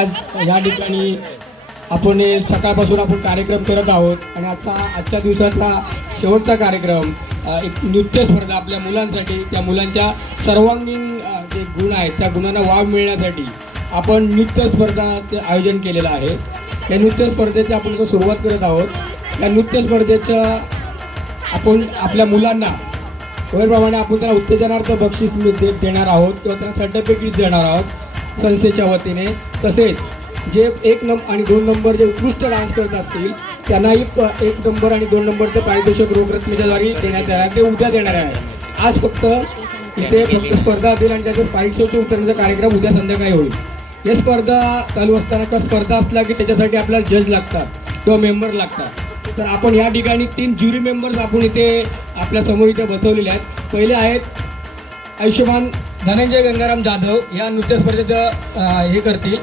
आज या ठिकाणी आपण सकाळपासून आपण कार्यक्रम करत आहोत आणि आजच्या दिवसाचा शेवटचा कार्यक्रम एक नृत्य स्पर्धा आपल्या मुलांसाठी, त्या मुलांच्या सर्वांगीण जे गुण आहेत त्या गुणांना वाव मिळण्यासाठी आपण नृत्य स्पर्धाचे आयोजन केलेलं आहे। या नृत्य स्पर्धेची आपण सुरुवात करत आहोत। या नृत्य स्पर्धेच्या आपण आपल्या मुलांना वयाप्रमाणे आपण त्यांना उत्तेजनार्थ बक्षीस देणार आहोत किंवा त्यांना सर्टिफिकेट देणार आहोत संस्थेच्या वतीने। तसेच जे 1 आणि 2 नंबर जे उत्कृष्ट डान्स करत असतील त्यांनाही 1 नंबर आणि 2 नंबरचं पारितोषिक रोख रकमेच्या द्वारे देण्यात येणार आहे। ते उद्या देणार आहे। आज फक्त इथे फक्त स्पर्धा असेल आणि त्याचं पारितोषिक वितरणाचा कार्यक्रम उद्या संध्याकाळी होईल। या स्पर्धा चालू असताना किंवा स्पर्धा असल्या की त्याच्यासाठी आपल्याला जज लागतात किंवा मेंबर लागतात। तर आपण या ठिकाणी 3 ज्युरी मेंबर्स आपण इथे आपल्या समोर इथे बसवलेले आहेत। पहिले आहेत आयुष्यमान धनंजय गंगाराम जाधव, या नृत्य स्पर्धेचं हे करतील,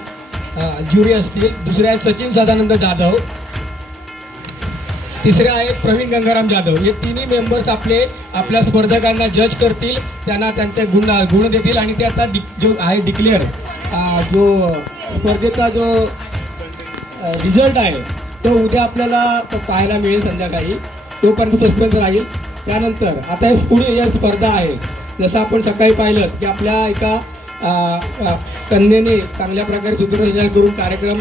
ज्युरी असतील। दुसरे आहेत सचिन सदानंद जाधव, तिसरे आहेत प्रवीण गंगाराम जाधव। हे तिन्ही मेंबर्स आपल्या स्पर्धकांना जज करतील, त्यांना त्यांचे गुण देतील आणि ते आता जो आहे डिक्लेअर जो स्पर्धेचा जो रिझल्ट आहे तो उद्या आपल्याला पाहायला मिळेल संध्याकाळी, तोपर्यंत सस्पेन्स राहील। त्यानंतर आता पुढे या स्पर्धा आहे, जसं आपण सकाळी पाहिलं की आपल्या एका कन्येने चांगल्या प्रकारे सूत्रसंचालन करून कार्यक्रम,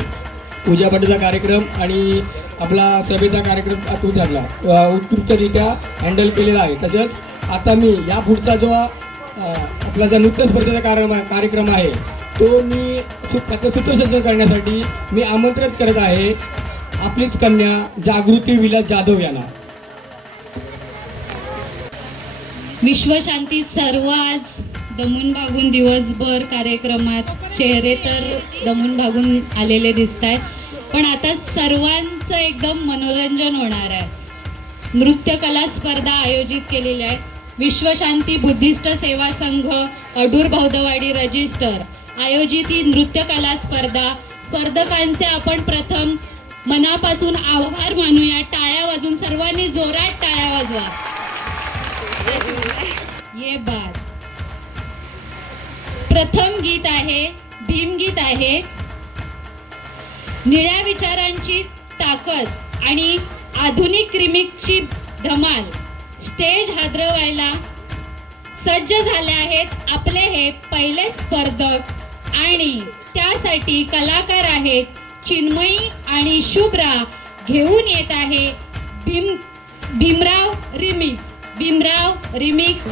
पूजापाठाचा कार्यक्रम आणि आपला सभेचा कार्यक्रम उतरला उत्कृष्टरित्या हँडल केलेला आहे। तसंच आता मी या पुढचा जो आपला जो नृत्य स्पर्धेचा कार्यक्रम आहे तो मी त्याचं सूत्रसंचालन करण्यासाठी मी आमंत्रित करत आहे आपलीच कन्या जागृती विलास जाधव यांना। विश्वशांती सर्व आज दमून भागून दिवसभर कार्यक्रमात चेहरे तर दमून भागून आलेले दिसत आहेत, पण आता सर्वांचं एकदम मनोरंजन होणार आहे। नृत्य कला स्पर्धा आयोजित केलेल्या आहेत। विश्वशांती बुद्धिस्ट सेवा संघ अडूर बौद्धवाडी रजिस्टर आयोजित ही नृत्य कला स्पर्धकांचे आपण प्रथम मनापासून आभार मानूया। टाळ्या वाजून सर्वांनी जोरात टाळ्या वाजवा। ये बात प्रथम गीत आहे, भीमगीत आहे। निळ्या विचारांची ताकद आणि आधुनिक रिमिक्सची धमाल स्टेज हादरवायला सज्ज झाले आहेत आपले हे पहिले स्पर्धक आणि त्यासाठी कलाकार आहेत चिन्मयी आणि शुभ्रा घेऊन येत आहे भीमराव रिमिक्स।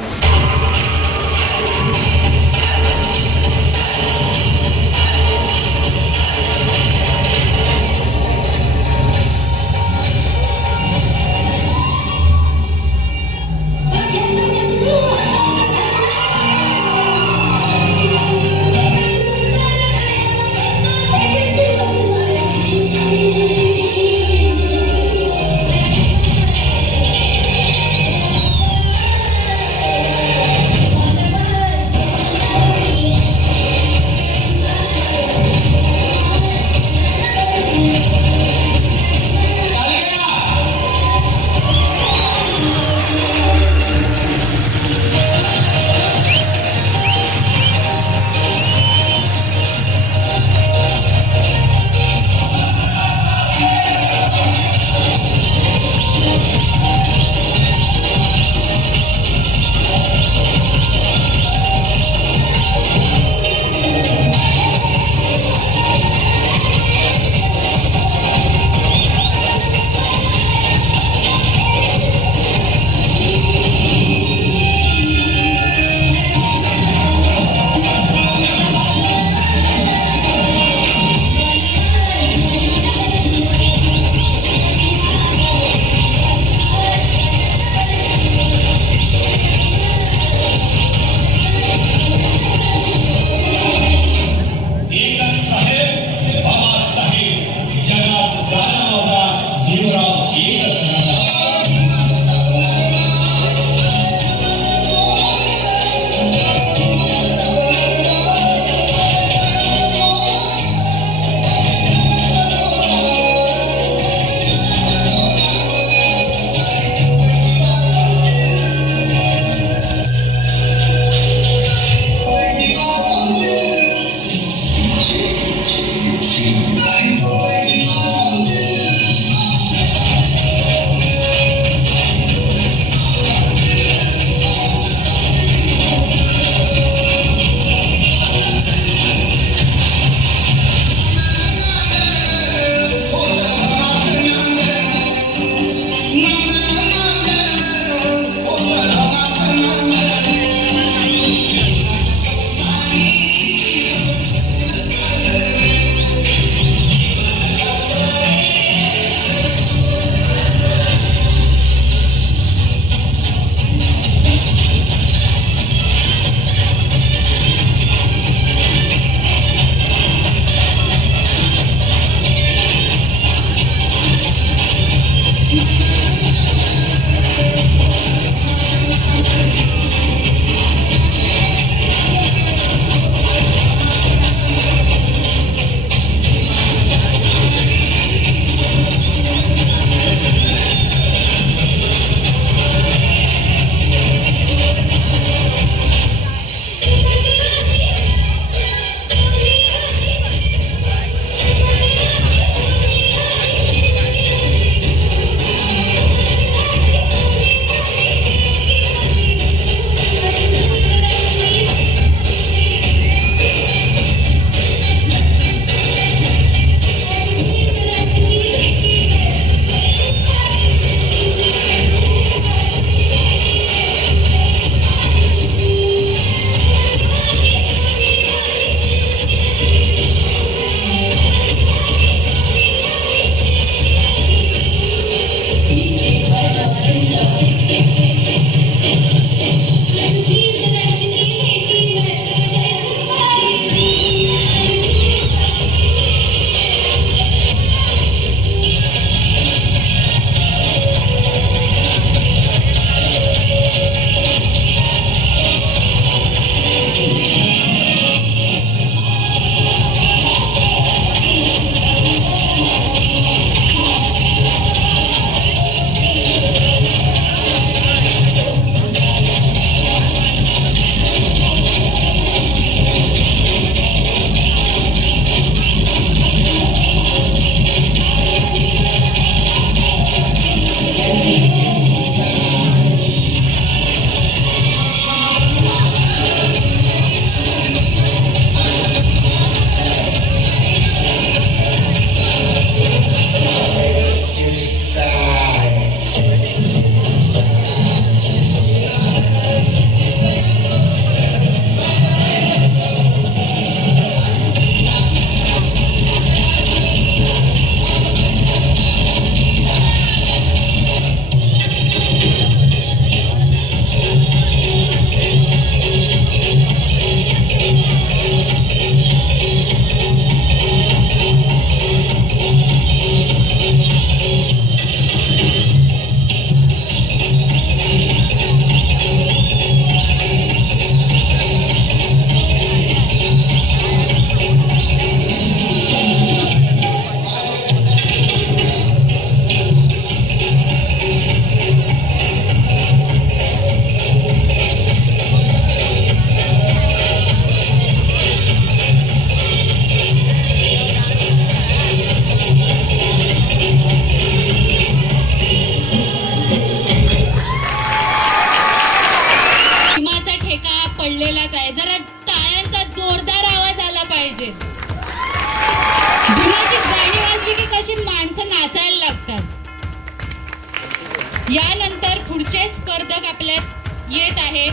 येत आहेत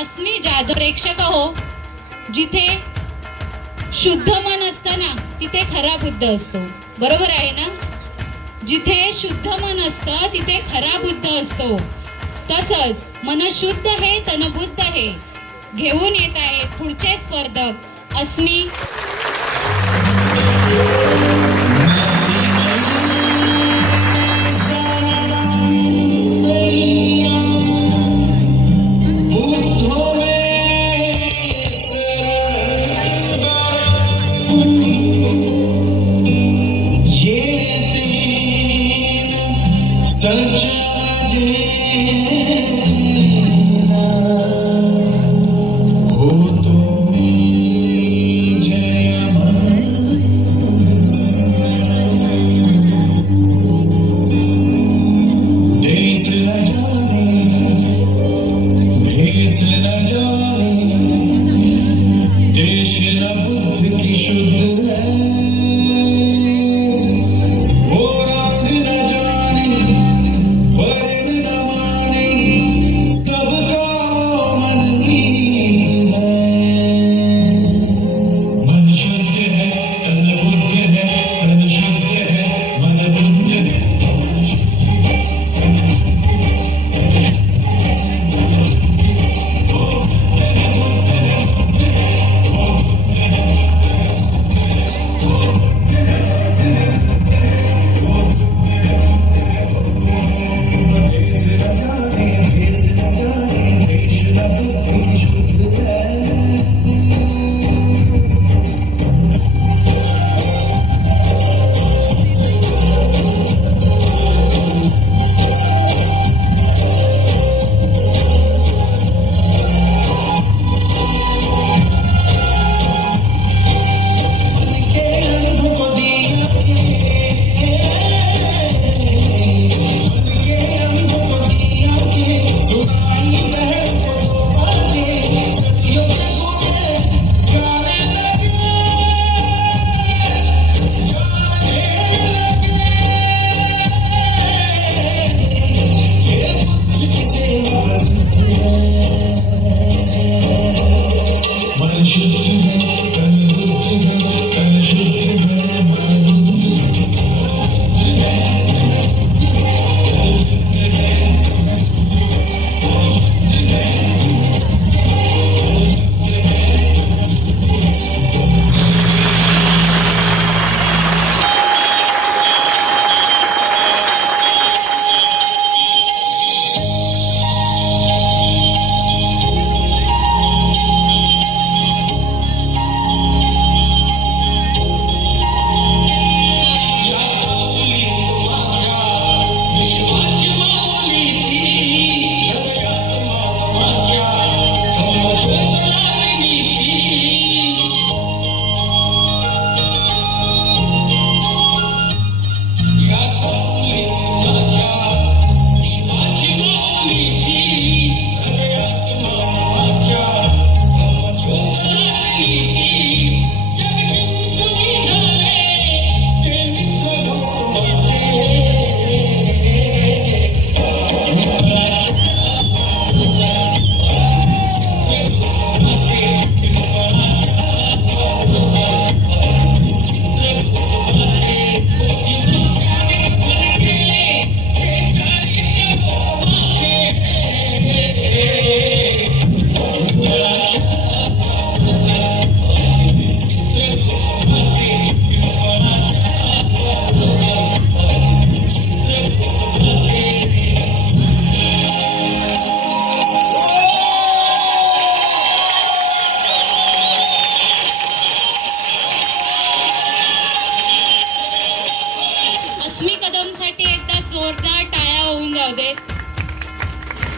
अस्मी जाधव. प्रेक्षक हो, जिथे शुद्ध मन असतं ना तिथे खरा बुद्ध असतो, बरोबर आहे ना? जिथे शुद्ध मन असतं तिथे खरा बुद्ध असतो. तसंच मन शुद्ध आहे तन बुद्ध आहे घेऊन येत आहेत पुढचे स्पर्धक अस्मी.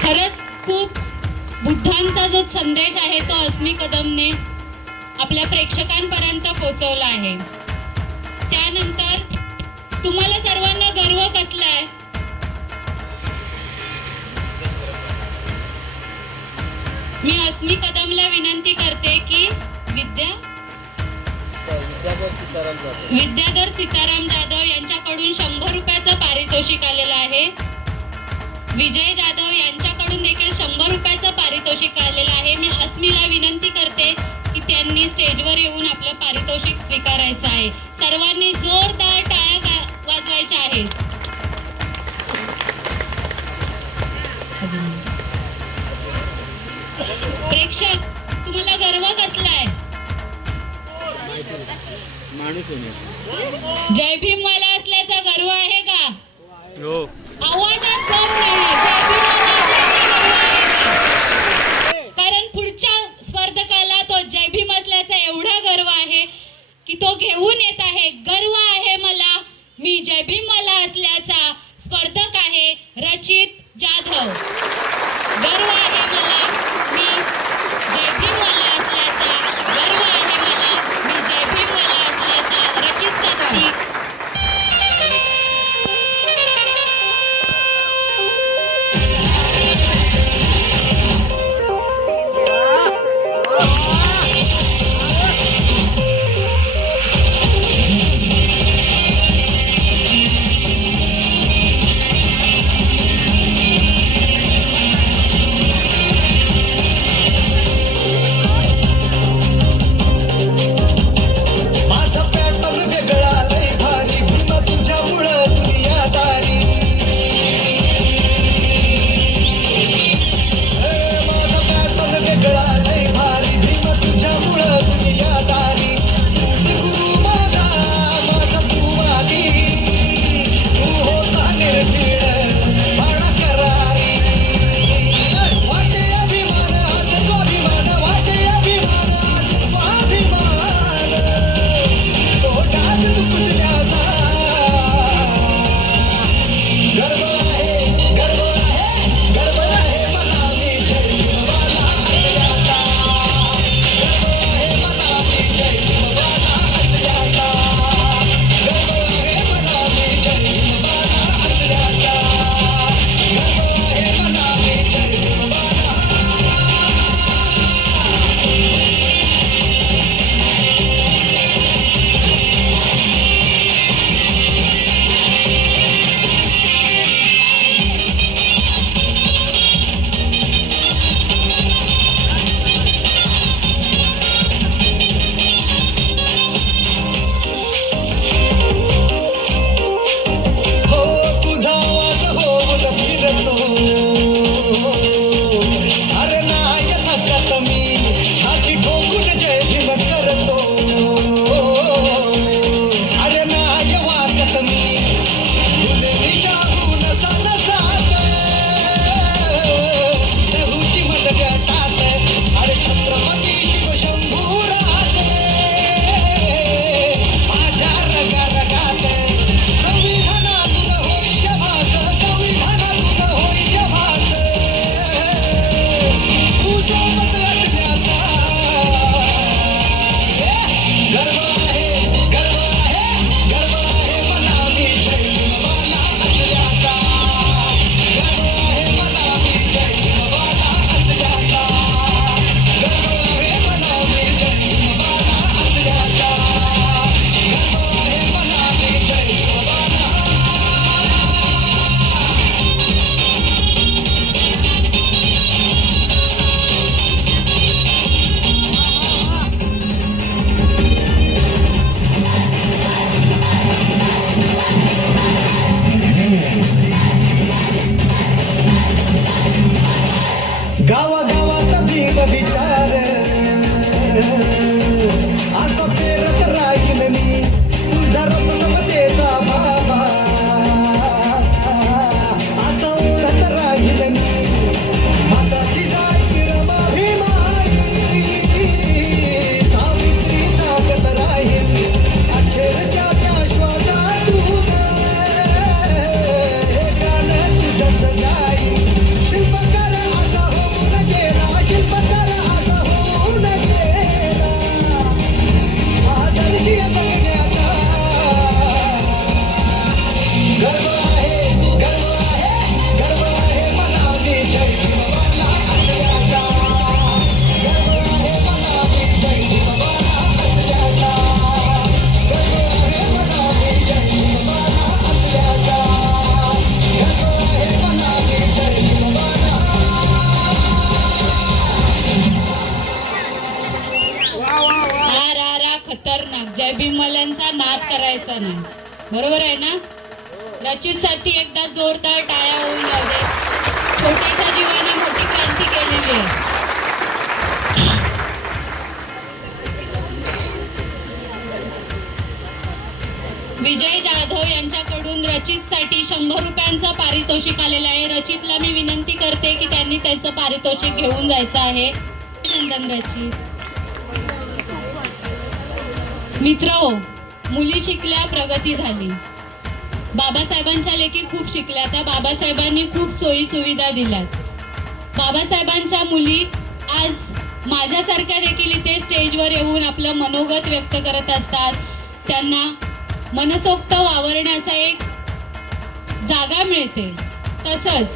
खरंच खूप बुद्धांचा जो संदेश आहे तो अस्मी कदमने आपल्या प्रेक्षकांपर्यंत पोहोचवला आहे. त्यानंतर तुम्हाला सर्वांना गर्व कसला आहे? मी अस्मी कदमला विनंती करते की विद्याधर सीताराम जाधव यांच्याकडून 100 रुपयाचं पारितोषिक आलेलं आहे. विजय जाधव यांच्याकडून देखील 100 रुपयाचं पारितोषिक आलेलं आहे. मी अस्मीला विनंती करते की त्यांनी स्टेजवर येऊन आपलं पारितोषिक स्वीकारायचं आहे. सर्वांनी जोरदार टाळ्या वाजवायच्या आहेत. प्रेक्षक, तुम्हाला गर्व कसला आहे? जय भीमवाला असल्याचा गर्व आहे का? आवाजात दम नाही. जय भीमवाला असल्याचा गर्व आहे का? कारण पुढच्या स्पर्धकाला तो जय भीम असल्याचा एवढा गर्व आहे की तो घेऊन येत आहे. गर्व आहे मला, मी जय भीमवाला असल्याचा स्पर्धक आहे रचित जाधव. गर्व आहे मला, मी जय भीमवाला असल्याचा. गर्व आहे मला, मी जय भीमवाला असल्याचा रचित जाधव. खतरनाक. जय भीमवाल्यांचा नाद करायचा नाही, बरोबर आहे ना? रचितसाठी एकदा जोरदार टाळ्या होऊन जाऊ दे. छोट्याशा जीवाने मोठी क्रांती केलेली आहे. विजय जाधव यांच्याकडून रचितसाठी 100 रुपयांचं पारितोषिक आलेलं आहे. रचितला मी विनंती करते की त्यांनी त्यांचं पारितोषिक घेऊन जायचं आहे. नंदन रचित. मित्रहो, मुली शिकल्या, प्रगती झाली. बाबासाहेबांच्या लेखी खूप शिकल्या, त्या बाबासाहेबांनी खूप सोयी सुविधा दिल्यात. बाबासाहेबांच्या मुली आज माझ्यासारख्या देखील इथे स्टेजवर येऊन आपलं मनोगत व्यक्त करत असतात. त्यांना मनसोक्त वावरण्याचा एक जागा मिळते. तसंच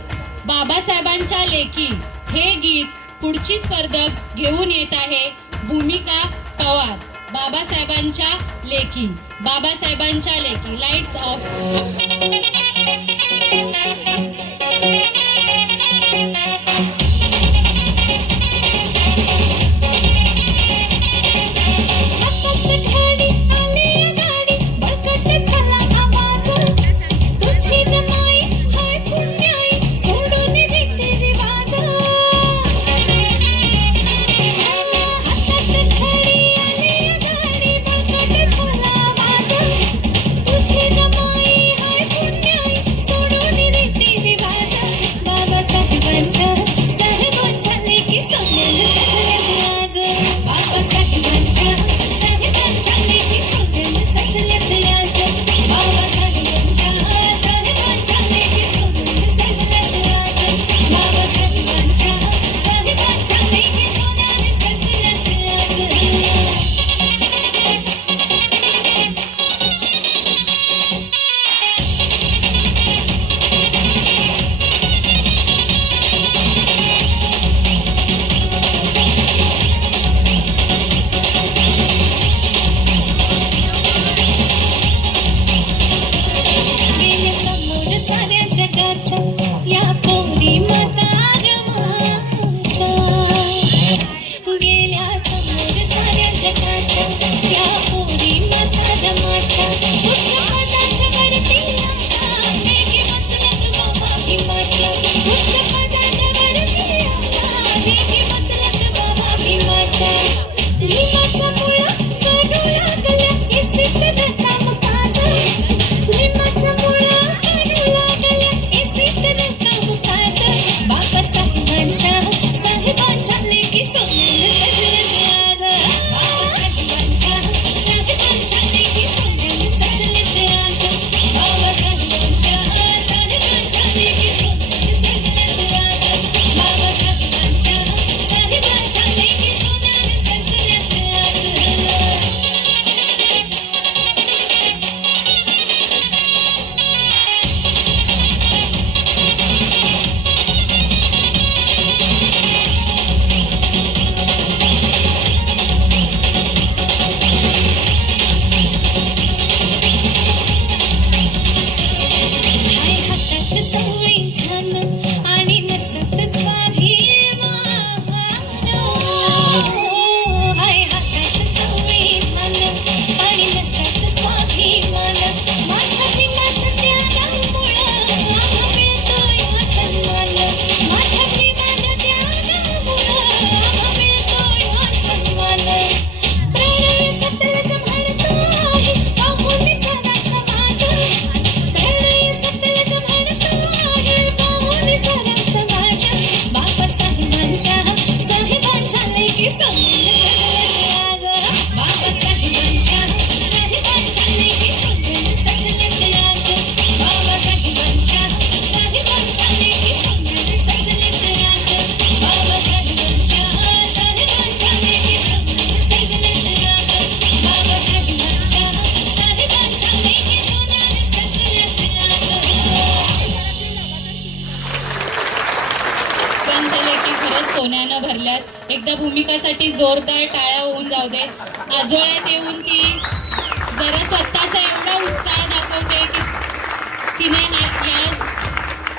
बाबासाहेबांच्या लेखी हे गीत पुढची स्पर्धक घेऊन येत आहे. भूमिका पवार. बाबासाहेबांच्या लेखी, बाबासाहेबांच्या लेखी. Lights off. सोन्यानं भरल्यात. एकदा भूमिकासाठी जोरदार टाळ्या होऊन जाऊ दे. आजोळ्यात येऊन ती जरा स्वतःचा एवढा उत्साह दाखवते की तिने या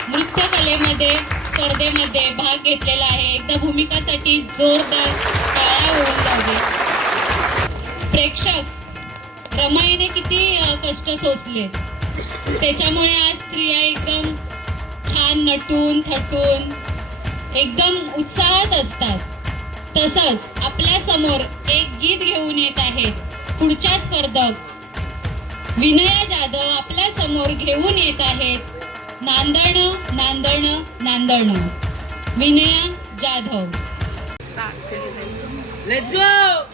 नृत्य कलेमध्ये स्पर्धेमध्ये भाग घेतलेला आहे. एकदा भूमिकासाठी जोरदार टाळ्या होऊन जाऊ दे. प्रेक्षक रमाईने किती कष्ट सोसले, त्याच्यामुळे आज स्त्रिया एकदम छान नटून थटून एकदम उत्साहात असतात. तसंच आपल्या समोर एक गीत घेऊन येत आहेत पुढच्या स्पर्धक विनया जाधव आपल्या समोर घेऊन येत आहेत. नांदणं नांदणं नांदणं, विनया जाधव. Let's go.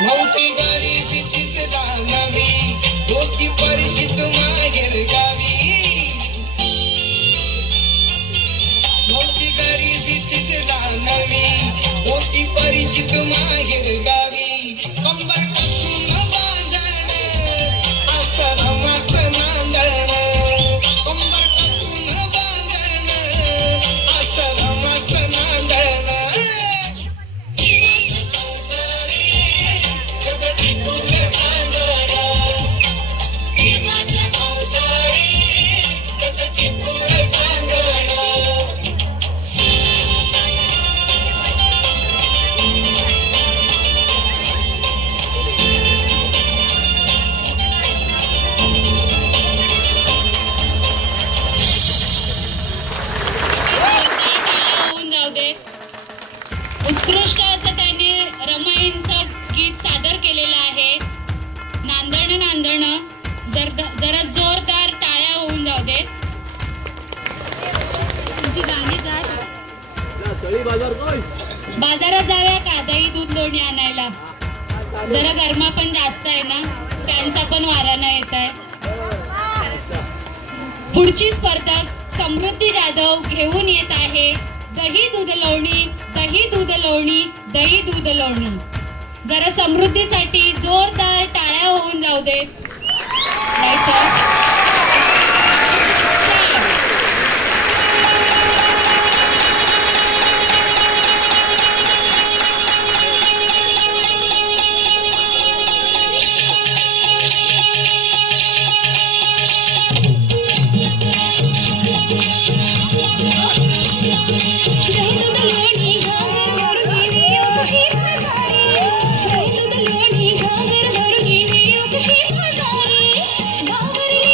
नव्हती गरीबी तिसरा नवी, होती परिचित माहेर गावी. नव्हती गरीबी तिसरा नवी, होती परिचित माहेर गावी. कंबर पासून बांधण असं रमत नांदण, कंबर पासून बांधण असं रमत नांदण. उत्कृष्ट असं त्यांनी रमाईंचं गीत सादर केलेलं आहे. नांदणं नांदणं, जरा जोरदार टाळ्या होऊन जाऊ देत. बाजारात जाऊया का दही दूध लोणी आणायला? जरा गरमा पण जास्त आहे ना, फॅनचा पण वारा नाही येत आहे. पुढची स्पर्धक समृद्धी जाधव घेऊन येत आहे दही दूध लोणी, दही दूध लोणी, दही दूध लोणी. जरा समृद्धीसाठी जोरदार टाळ्या होऊन जाऊ दे. गावरली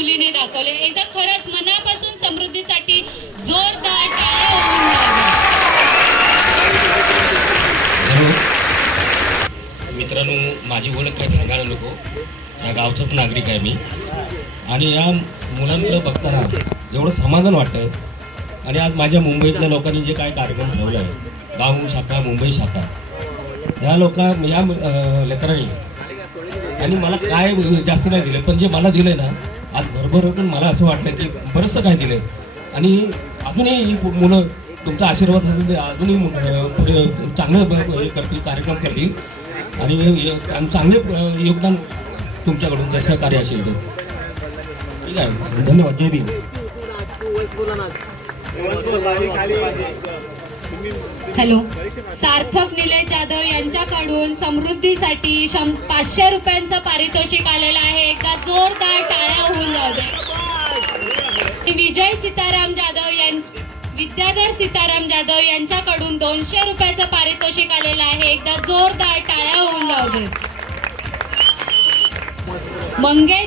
मुलीने दाखवले. एकदा खरंच मनापासून समृद्धीसाठी जोरदार टाळ्या होऊन जाव्या. मित्रांनो, माझी ओळख काय सांगायला नको, या गावचाच नागरिक आहे मी. आणि या मुलांकडे बघताना एवढं समाधान वाटतंय. आणि आज माझ्या मुंबईतल्या लोकांनी जे काय कार्यक्रम ठेवला आहे, गाव शाखा मुंबई शाखा, या लेकरांनी आणि मला काय जास्त नाही दिलं, पण जे मला दिलं ना आज भरभरून मला असं वाटतं की बरंचसं काय दिलं. आणि अजूनही ही मुलं तुमचा आशीर्वाद असेल अजूनही पुढे चांगलं हे करतील, कार्यक्रम करतील आणि चांगले योगदान तुमच्याकडून जसं कार्य असेल तर. ठीक आहे, धन्यवाद. जय भीम. हॅलो. सार्थक निलेश जाधव यांच्याकडून समृद्धीसाठी 500 रुपयांचं पारितोषिक आलेलं आहे. एकदा जोरदार टाळ्या होऊन जाऊ दे. विजय सीताराम जाधव विद्याधर सीताराम जाधव यांच्याकडून 200 रुपयाचं पारितोषिक आलेलं आहे. एकदा जोरदार टाळ्या होऊन जाऊ दे. मंगेश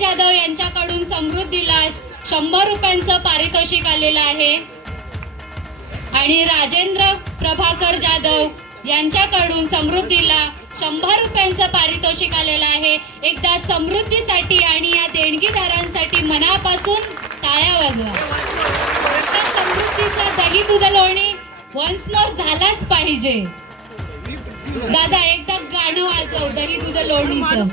जाधव यांच्याकडून समृद्धीला 100 रुपयांचं पारितोषिक आलेलं आहे. आणि राजेंद्र प्रभाकर जाधव यांच्याकडून समृद्धीला 100 रुपयांचं पारितोषिक आलेलं आहे. एकदा समृद्धीसाठी आणि या देणगीदारांसाठी मनापासून टाळ्या वाजवा. समृद्धीचा दही दूध लोणी वन्स मोर झालाच पाहिजे. दादा एकदा गाणं वाजव दही दूध लोणीचं.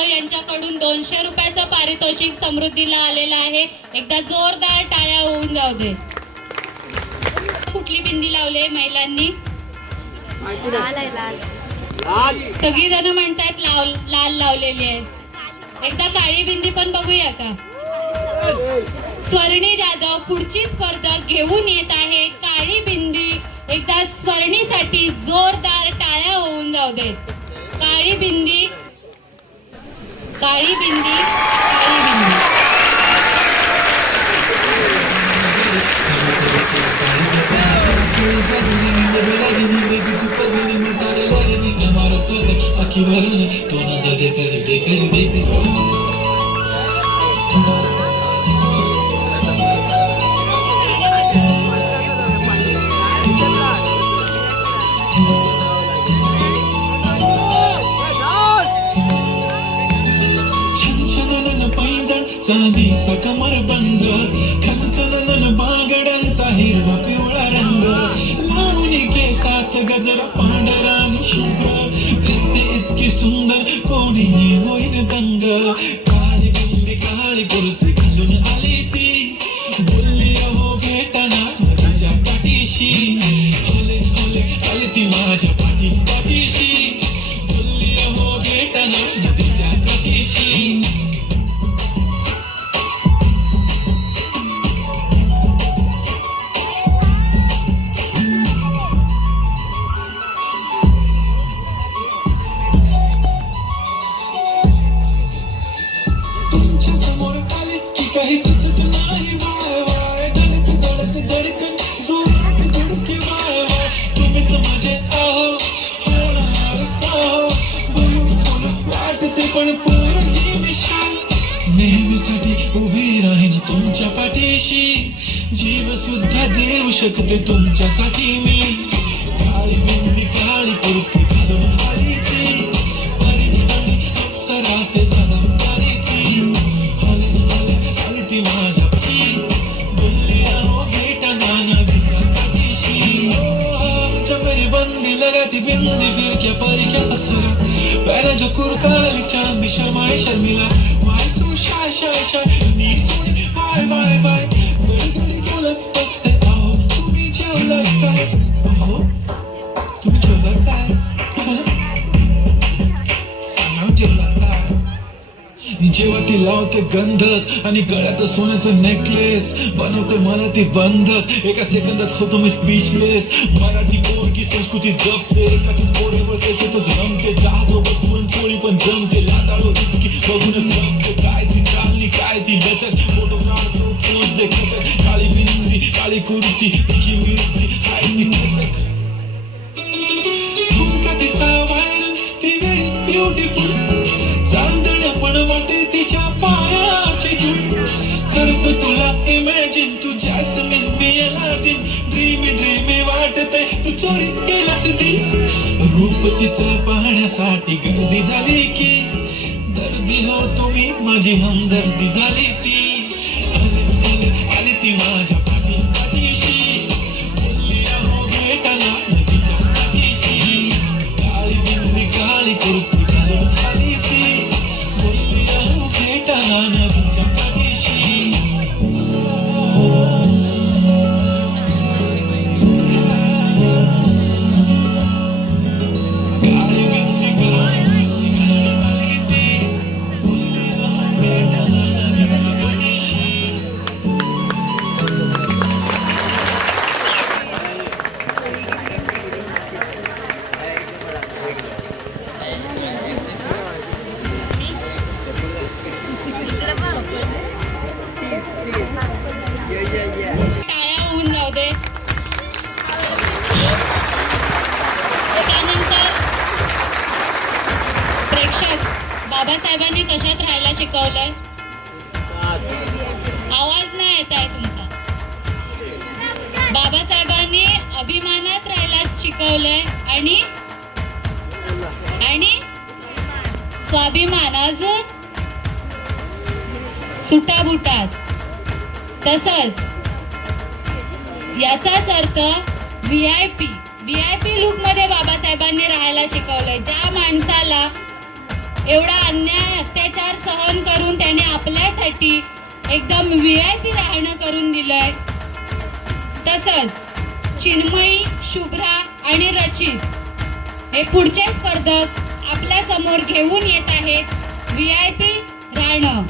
यांच्याकडून 200 रुपयाचं पारितोषिक समृद्धीला आलेलं आहे. एकदा जोरदार टाळ्या होऊन जाऊ दे. कुठली बिंदी लावले महिलांनी? सगळी जण म्हणतात लाल लावलेली आहे. एकदा काळी बिंदी पण बघूया का? स्वर्णी जाधव पुढची स्पर्धा घेऊन येत आहे. काळी बिंदी. एकदा स्वर्णीसाठी जोरदार टाळ्या होऊन जाऊ दे. काळी बिंदी, काळी बिंदी, काळी बिंदी. चांदीचा कमरबंद, खनखनन बागड्यांचा हिरवा पिवळा रंग, लावणी केसात गजरा पांढरा आणि शुभ्र, दिसते इतकी सुंदर कोणीही होईल दंग. काळी बिंदी काळी कुर्ती घालून आली ती, बोलली अहो भेटना नदीच्या पाठीशी, हले हले आली ती माझ्या पाठीशी, बोलली अहो भेटना नदीच्या पाठीशी. काही सुचत नाही वाय वाय, धडक धडक धडकन जोरात धडकी वाय वाय, तुम्हीच माझे आहो होणार आहो, बोलून बोलून वाटते पण पोरगी मिशी, नेहमीसाठी उभी राहीन तुमच्या पाठीशी, जीव सुद्धा देऊ शकते तुमच्यासाठी मी. काळी बिंदी काळी कुर्ती घालून आलीची, आणि अप्सरासे झाला माझ्या बोलली अहो भेटना नदीच्या काठीशी. मेरी बंदी लगाती बिंदी फिर क्या पर क्या असर, बहना जो कुरकाली चांद भी शर्माए शर्मिला वाई तू शाय शाय शाय नी सोनी वाय वाय वाय गडी गडी बोलत बसते आहो तुम्ही जेवलात काय आहो तुम्ही जेवलात काय सांगा जेवलात काय जेव्हा ती लावते गंधक आणि गळ्यात सोन्याचं नेकलेस बनवते मला ती बंधक एका सेकंदात होतो मी स्पीचलेस मराठी पोरगी संस्कृती जपते एकाच पोरीवर त्याच्यातच रमते चहासोबत पुरणपोळी पण जमते लाजाळू इतकी बघूनच जमते काय ती चालली काय ती लचक फोटो काढतो फोन देखत काळी बिंदी काळी कुर्ती तिची मिरची काय ती कसक झुमका तिचा व्हायरल ती व्हेरी ब्युटिफुल चांदण्या पण वाटे तिच्या पायाची धूळ करतो तुला इमॅजिन तू जॅस्मिन मी अलादीन ड्रीमी ड्रीमी वाटते तू चोरी केलास ती रूप तिचं पाहण्यासाठी गर्दी झाली की दर्दी हो तुम्ही माझी हमदर्दी झाली ती आली ती माझ्या पाठीशी बोलली अहो भेटायला नदीच्या पाठीशी काळी बिंदी काळी कुर्ती घालून आली ती बोलली अहो भेटायला नदीच्या पाठीशी टाळ्या होऊन जाऊ दे. त्यानंतर प्रेक्षक बाबासाहेबांनी कशात राहायला शिकवलंय? आवाज नाही येत आहे तुमचा. बाबासाहेबांनी अभिमानात राहायला शिकवलंय आणि स्वाभिमान अजून सुटाबुटात. तसंच याचाच अर्थ VIP लुक मध्ये बाबासाहेबांनी राहायला शिकवलंय. ज्या माणसाला एवढा अन्याय अत्याचार सहन करून त्याने आपल्यासाठी एकदम VIP राहणं करून दिलंय. तसंच चिन्मयी, शुभ्रा आणि रचित हे पुढचे स्पर्धक आपल्या समोर घेऊन येत आहेत VIP राहणं.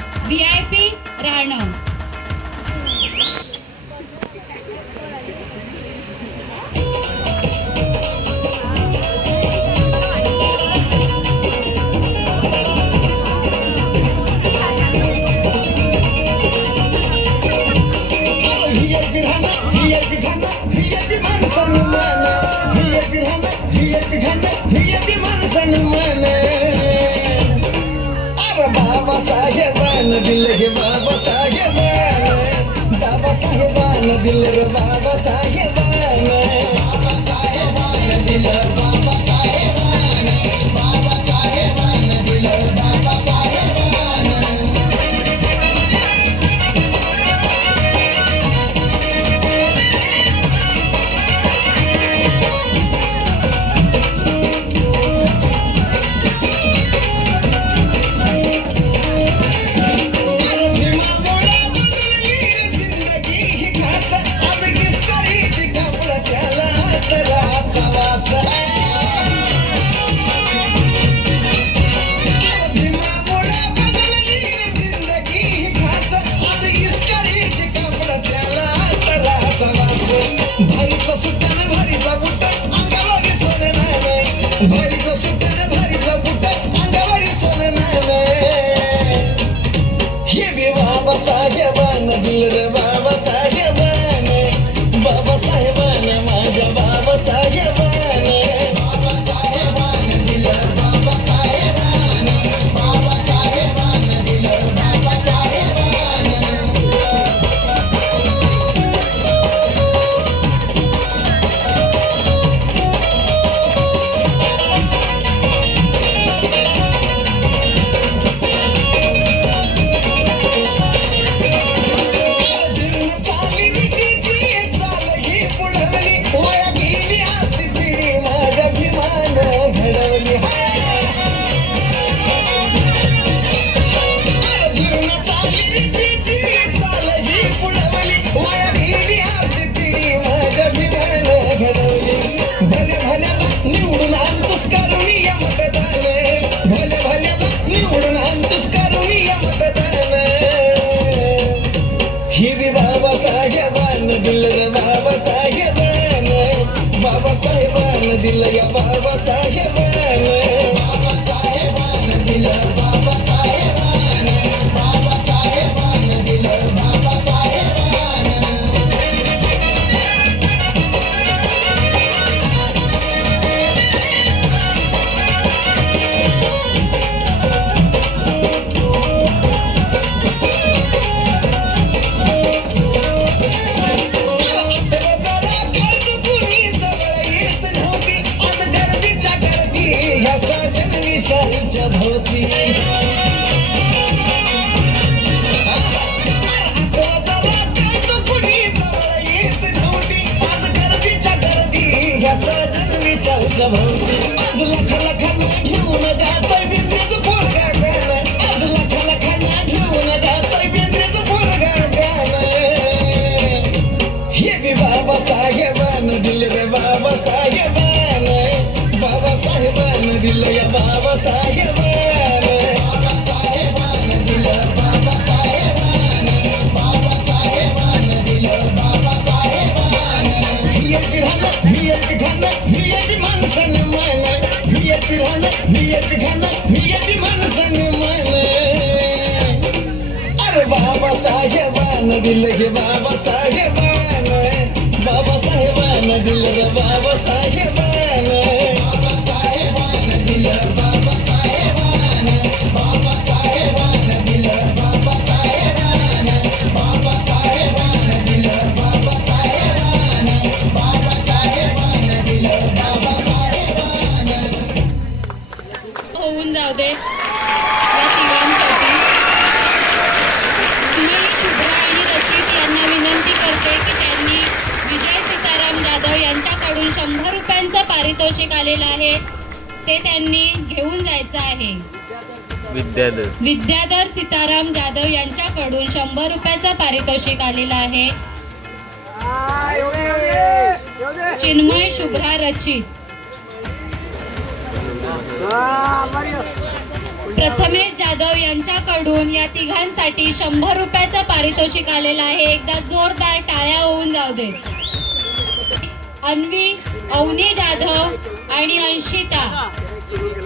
बाबासाहेबान दिल रे बाबासाहेबान दिल रे बाबासाहेबान दिल बाबासाहेबान दिल बाबासाहेबान. बाबासाहेबान दिल रे बाबासाहेबान माझ्या बाबासाहेबान दिल बाबासाहेबान दिल बाबासाहेबान. आणतोस करुणीय मतदान भल्या भल्याला निवडून आणतोस करुणीय मतदान हे बी बाबासाहेबानं दिलं रे बाबासाहेबानं बाबासाहेबानं दिलं या बाबासाहेबानं बाबासाहेबानं दिलं बाबासाहेबानं बाबासाहेबानं दिलं बाबासाहेबानं विशालच्या भोवती आज गर्दीच्या गर्दी ह्या सजन विशालच्या भोवती आज लख लखांना घेऊन जातोय बिंद्रेचं पोरगा गाणं आज लख लखांना घेऊन जातोय बिंद्रेचं पोरगा गाणं हे बी बाबासाहेबानं दिलं रे बाबासाहेबानं बाबासाहेबानं दिलं या बाबासाहेबानं बाबासाहेबानं दिलं बाबासाहेबानं बाबासाहेबानं दिलं बाबासाहेबानं व्हीआयपी राहणं व्हीआयपी खाणं व्हीआयपी माणसानं मन व्हीआयपी राहणं व्हीआयपी खाणं व्हीआयपी माणसानं मन अरे बाबासाहेबानं दिलं हे बाबासाहेबानं बाबासाहेबानं दिलं रे बाबासाहेबानं बाबासाहेबानं दिलं बाबासाहेबानं बाबासाहेबानं दिलं बाबासाहेबानं बाबासाहेबानं दिलं बाबासाहेबानं बाबासाहेबानं दिलं बाबासाहेबानं होऊन जाऊ दे या तिघांसाठी मी शुभ्रा आणि रचित यांना विनंती करते की त्यांनी विजय सीताराम जाधव यांच्याकडून 100 रुपयांचं पारितोषिक आलेलं आहे ते त्यांनी घेऊन जायचं आहे. विद्याधर सीताराम जाधव यांच्याकडून 100 रुपयाचं पारितोषिक आलेलं आहे. चिन्मय शुभ्रा रचित प्रथमेश जाधव यांच्याकडून या तिघांसाठी 100 रुपयाचं पारितोषिक आलेलं आहे. एकदा जोरदार टाळ्या होऊन जाऊ दे. अन्वी अवनी जाधव आणि अंशिता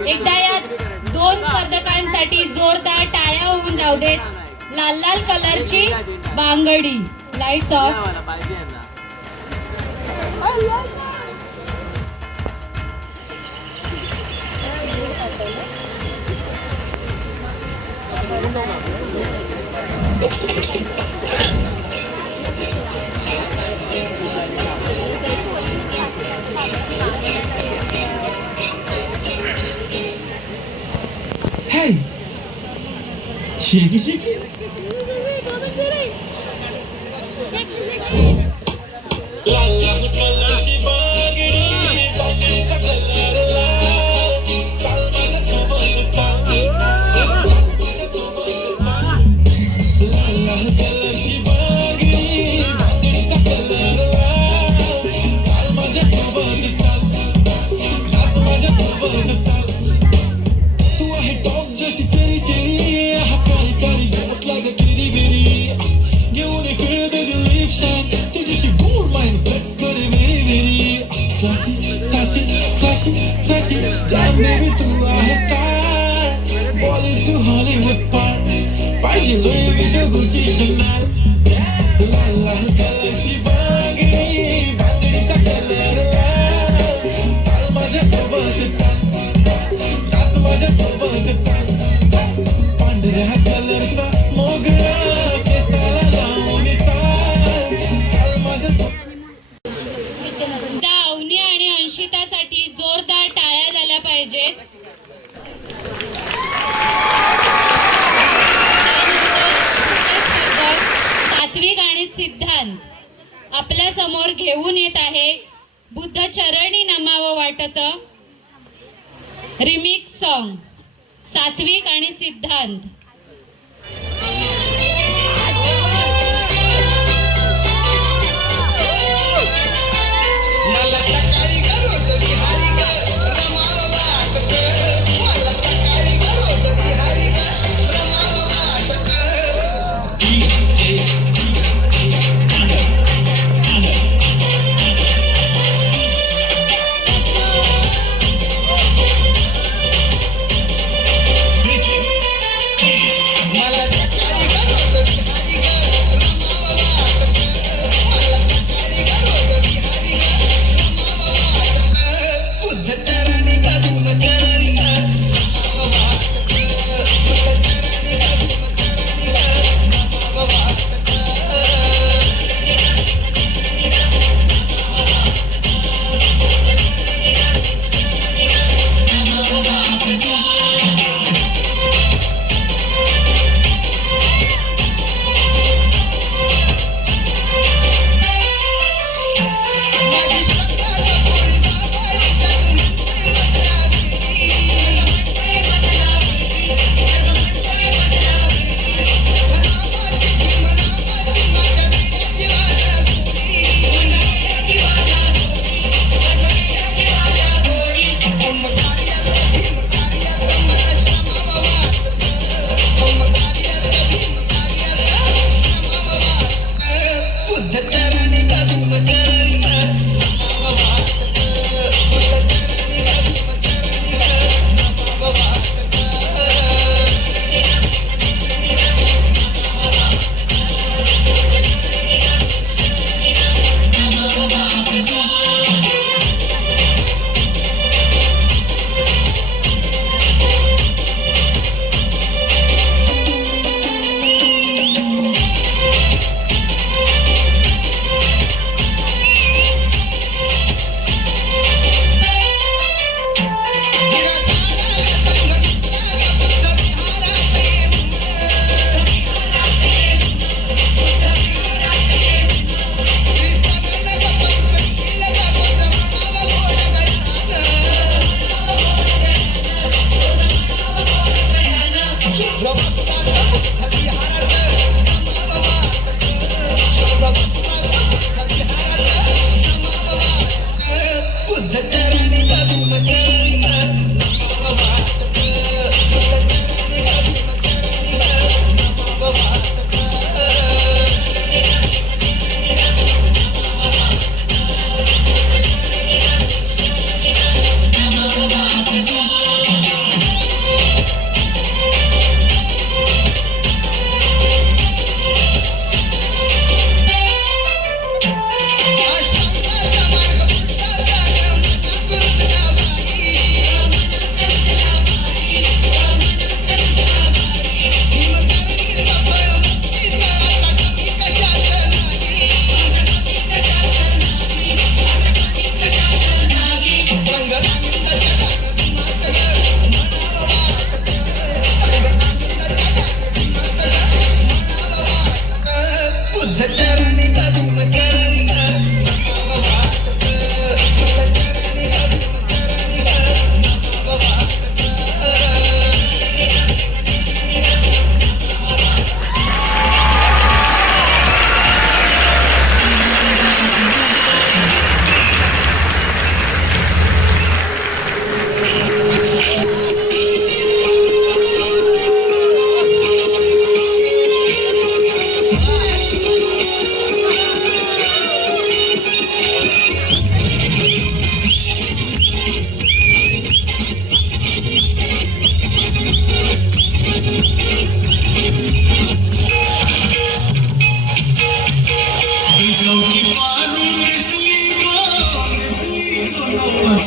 एकदा या 2 स्पर्धकांसाठी जोरदार टाळ्या होऊन जाऊ देत. लाल लाल कलरची बांगडी lights off. Hey! Shake it, shake it. Damn baby, tu आहे star. Bollywood to Hollywood part. पाहिजे Louis Vuitton, Gucci, Chanel. लाल लाल कलरची बांगडी, बांगडीचा कलर लाल. चाल माझ्यासोबत चाल, नाच माझ्यासोबत चाल. पांढऱ्या कलरचा मोगरा केसाला लावून चाल. चाल माझ्यासोबत. अवनी आणि अंशितासाठी जोरदार टाळ्या झाल्या पाहिजेत. सात्विक आणि सिद्धांत आपल्या समोर घेऊन येत आहे. बुद्ध चरणी नमावं वाटत रिमिक्स सॉन्ग सात्विक आणि सिद्धांत. मला सकाळी करत बिहारी कर रमावला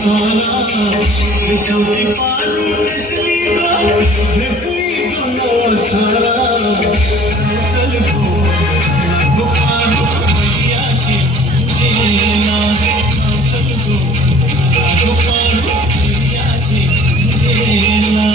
सारा दिसवती पारू दिसली तुला सारा चल गो लागो पारू मैयाची जेला चल गो लागो पारू मैयाची जेला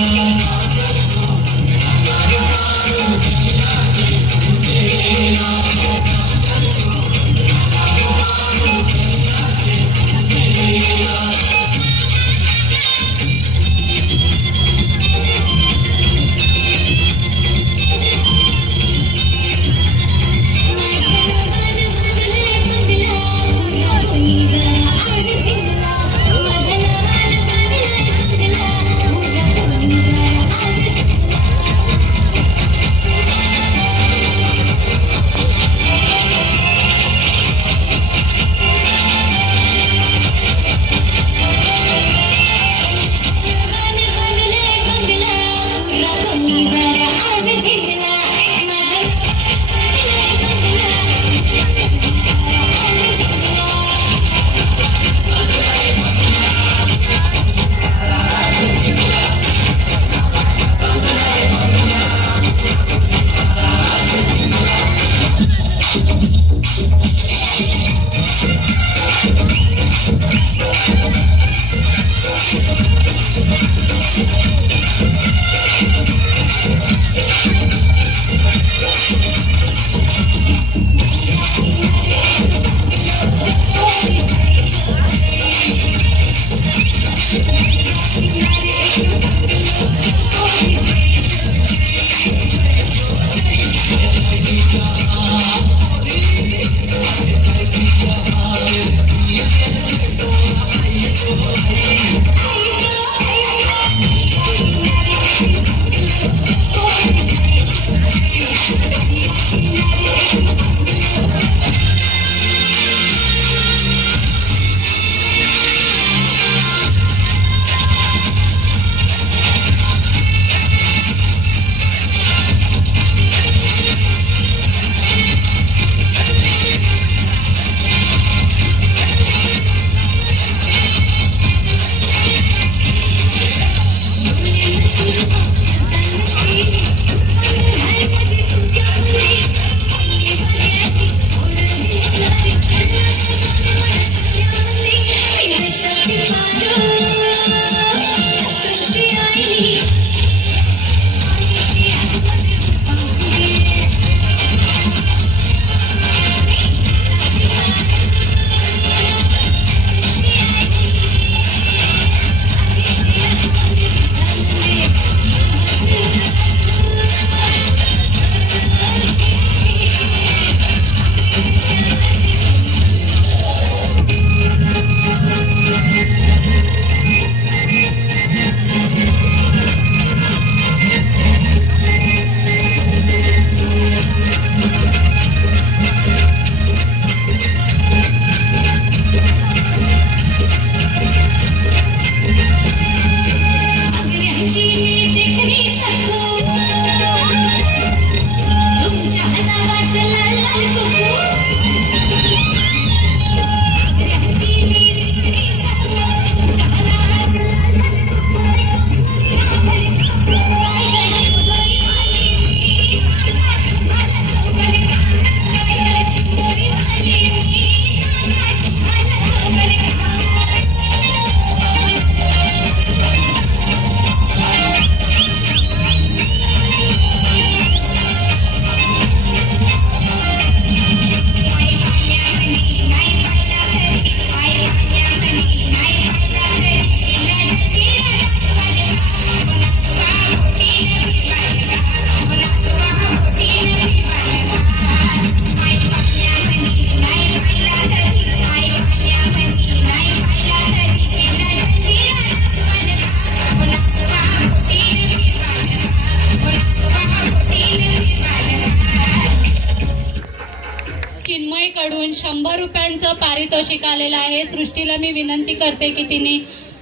कडून 100 रुपयांचं पारितोषिक आलेलं आहे. सृष्टीला मी विनंती करते की तिने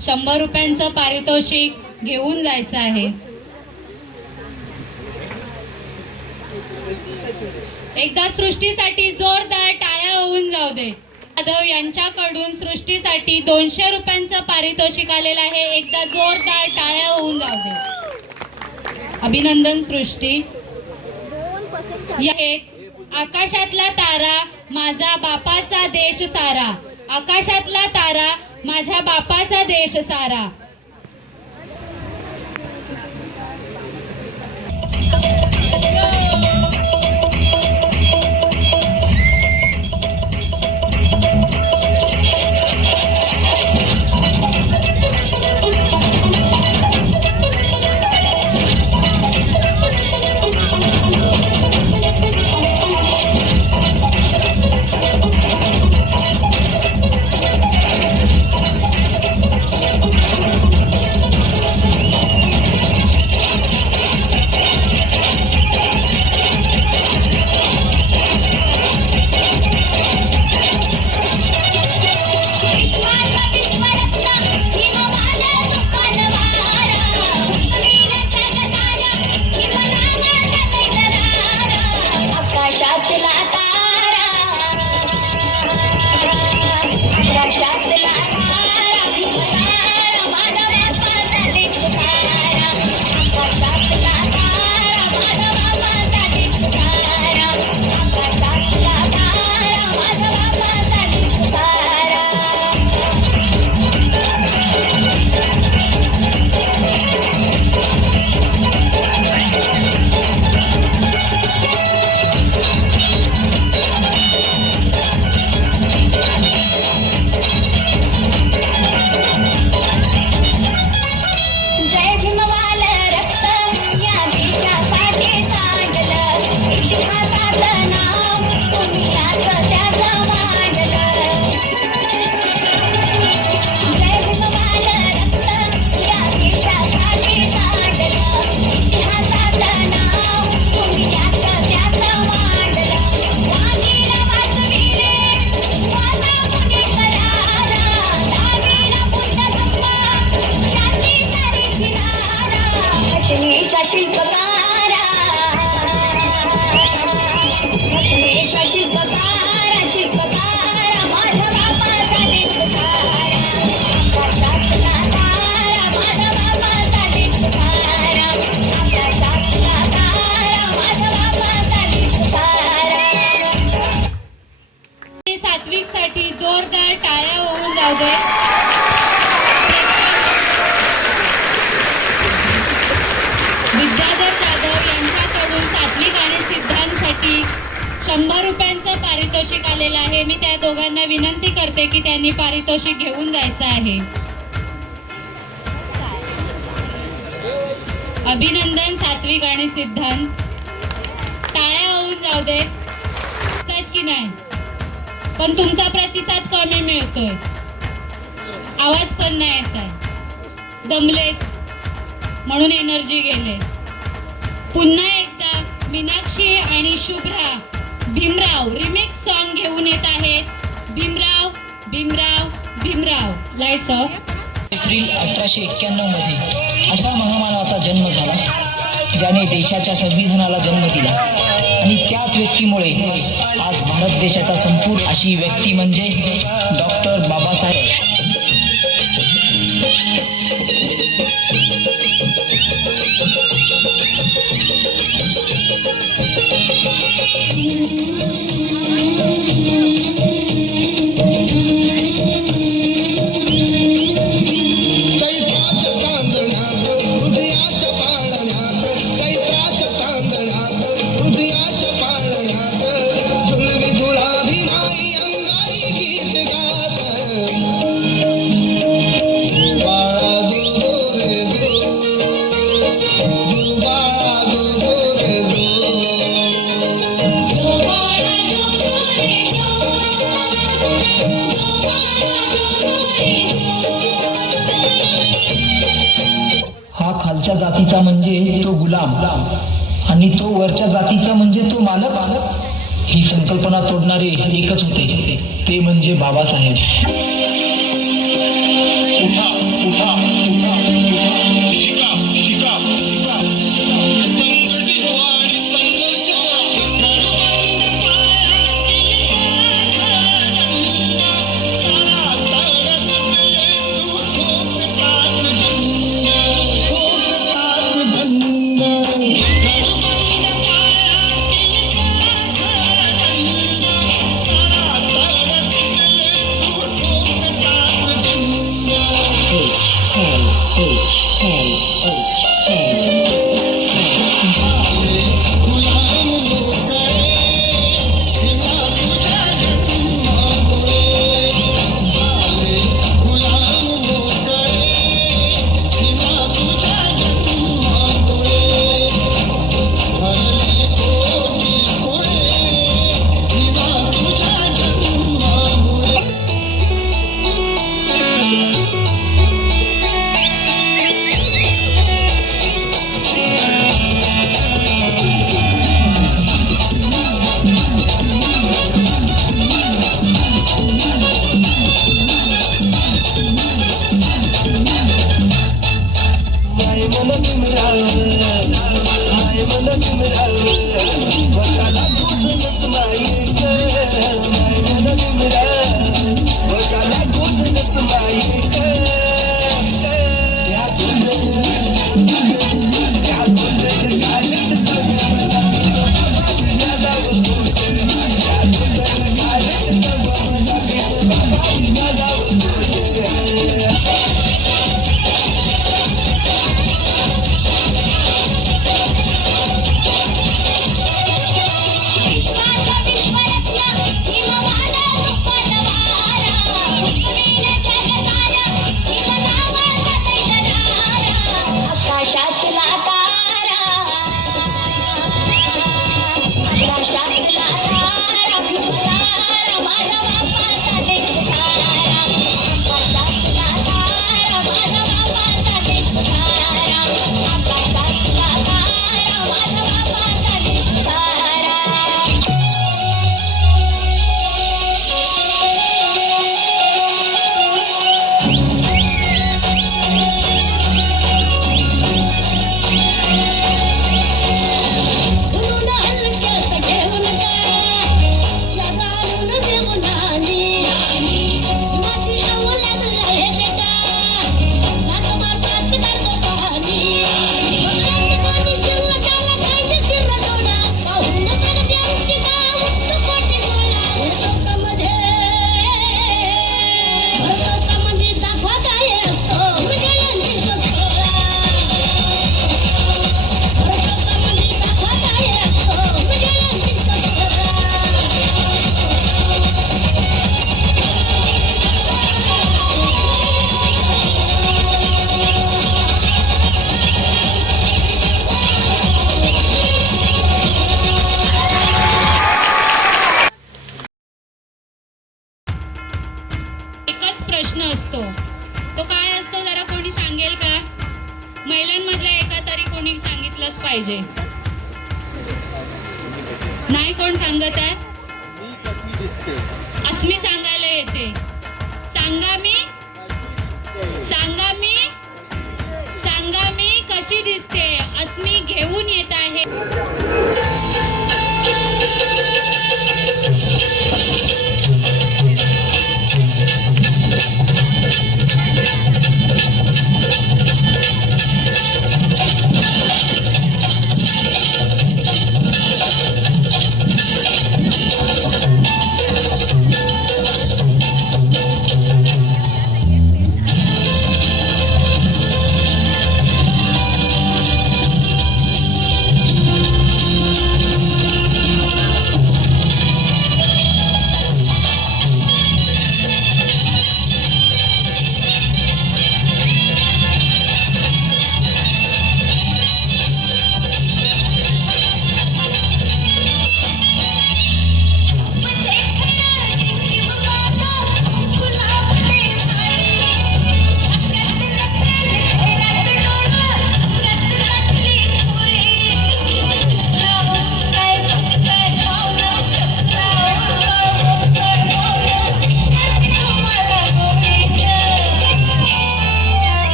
100 रुपयांचं पारितोषिक घेऊन जायचं आहे. एकदा सृष्टीसाठी जोरदार टाळ्या होऊन जाऊ दे. जाधव यांच्याकडून सृष्टीसाठी 200 रुपयांचं पारितोषिक आलेलं आहे. एकदा जोरदार टाळ्या होऊन जाऊ दे. अभिनंदन सृष्टी. आकाशातला तारा माझा बापाचा देश सारा. आकाशातला तारा माझ्या बापाचा देश सारा. सात्विकसाठी जोरदार टाळ्या होऊन जाऊ दे. विद्याधर जाधव यांच्याकडून सात्विक आणि सिद्धांतसाठी 100 रुपयांचं पारितोषिक आलेलं आहे. मी त्या दोघांना विनंती करते की त्यांनी पारितोषिक घेऊन जायचं आहे. अभिनंदन सात्विक आणि सिद्धांत. टाळ्या होऊन जाऊ दे की नाही, पण तुमचा प्रतिसाद कमी मिळतोय. आवाज पण नाही येत आहे. दमलेत म्हणून एनर्जी गेले. पुन्हा एकदा मीनाक्षी आणि शुभ्रा भीमराव रिमिक्स सॉन्ग घेऊन येत आहेत. Bhimrao Bhimrao Bhimrao. Lights of. April 1891 मध्ये अशा महामानवाचा जन्म झाला ज्याने देशाच्या संविधानाला जन्म दिला आणि त्याच व्यक्तीमुळे आज भारत देशाचा संपूर्ण अशी व्यक्ती म्हणजे डॉक्टर बाबासाहेब. खालच्या जातीचा म्हणजे तो गुलाम आणि तो वरच्या जातीचा म्हणजे तो मालक. ही संकल्पना तोडणारे एकच होते, ते म्हणजे बाबासाहेब. उठा उठा उठा, शिका शिका, संघटित व्हा आणि संघर्ष करा. दिवस माहीत या गोंधळ घालत आकाशातला तारा आकाशातला तारा भिमतारा माझ्या बापाचा देश सारा आकाशातला तारा माझ्या बापाचा देश सारा आकाशातला तारा माझ्या बापाचा देश सारा उडून हलक्यात ठेवू नका लगावून देऊ नानी माझी अवलाद आहे बेटा नागमाताच करतो पाणी पाणी शिरलं कायदे शिरलं सोडा पाहून करते आमची गाव पोटी गोळा चौकामध्ये दाखवा काय असतो जयंतीचा सोहळा चौकामध्ये दाखवा काय असतो जयंतीचा सोहळा एकच प्रश्न असतो, तो काय असतो जरा कोणी सांगेल का? महिलांमधल्या एका तरी कोणी सांगितलंच पाहिजे. नाही कोण सांगत आहे? अस्मी सांगायला येते. सांगा मी सांगा मी सांगा मी कशी दिसते? अस्मी घेऊन येत आहे.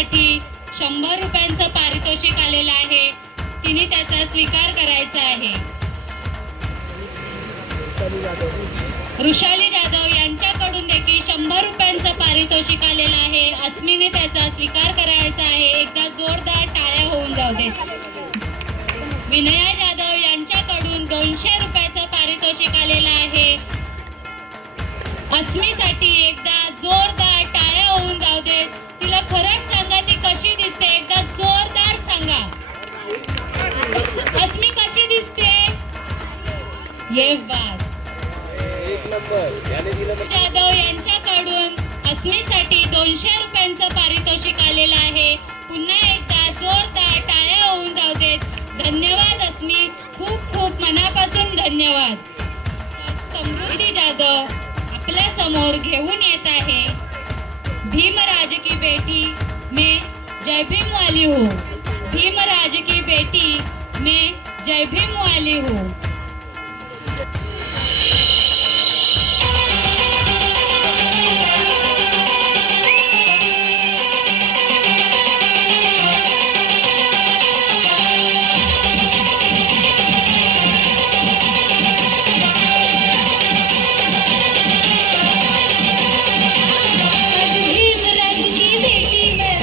अस्मीसाठी 100 रुपयांचं पारितोषिक आलेलं आहे. तिने त्याचा स्वीकार करायचा आहे. वृषाली जाधव यांच्याकडून देखील 100 रुपयांचं पारितोषिक आलेलं आहे. अस्मीने त्याचा स्वीकार करायचा आहे. एकदा जोरदार टाळ्या होऊन जाऊ दे. विनया जाधव यांच्याकडून 200 रुपयाचं पारितोषिक आलेलं आहे. अस्मीसाठी एकदा जोरदार टाळ्या होऊन जाऊ दे. तिला खरंच सांगा ती कशी दिसते. एकदा जोरदार सांगा. अस्मी कशी दिसते? ये बात. जाधव यांच्याकडून अस्मीसाठी 200 रुपयांचं पारितोषिक आलेलं आहे. पुन्हा एकदा जोरदार टाळ्या होऊन जाऊ देत. धन्यवाद अस्मी, खूप खूप मनापासून धन्यवाद. समृद्धी जाधव आपल्या समोर घेऊन येत आहे. भीमराज की बेटी मैं जय भीम वाली हूँ. भीमराज की बेटी मैं जय भीम वाली हूँ. आज भीमराज की बेटी मैं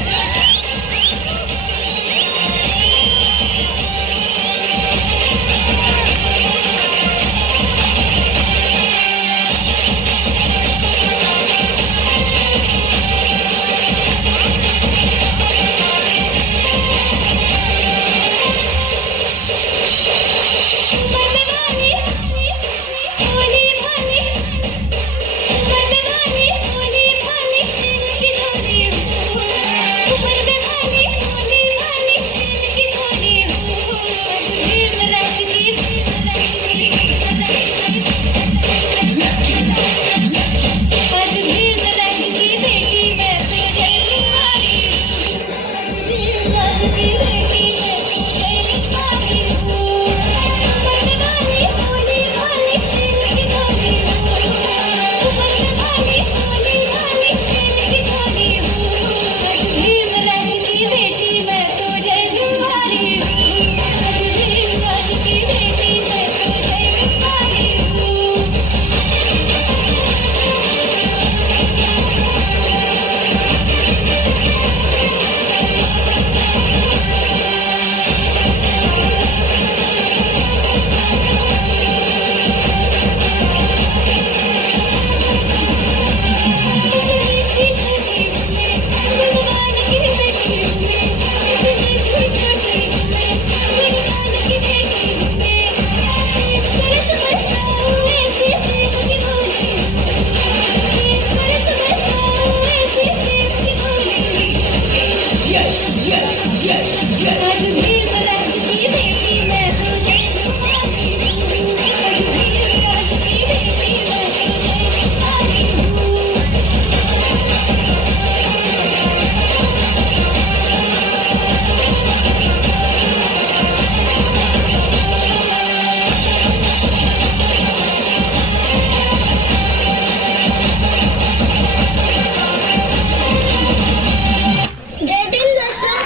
जय भीम दोस्तों.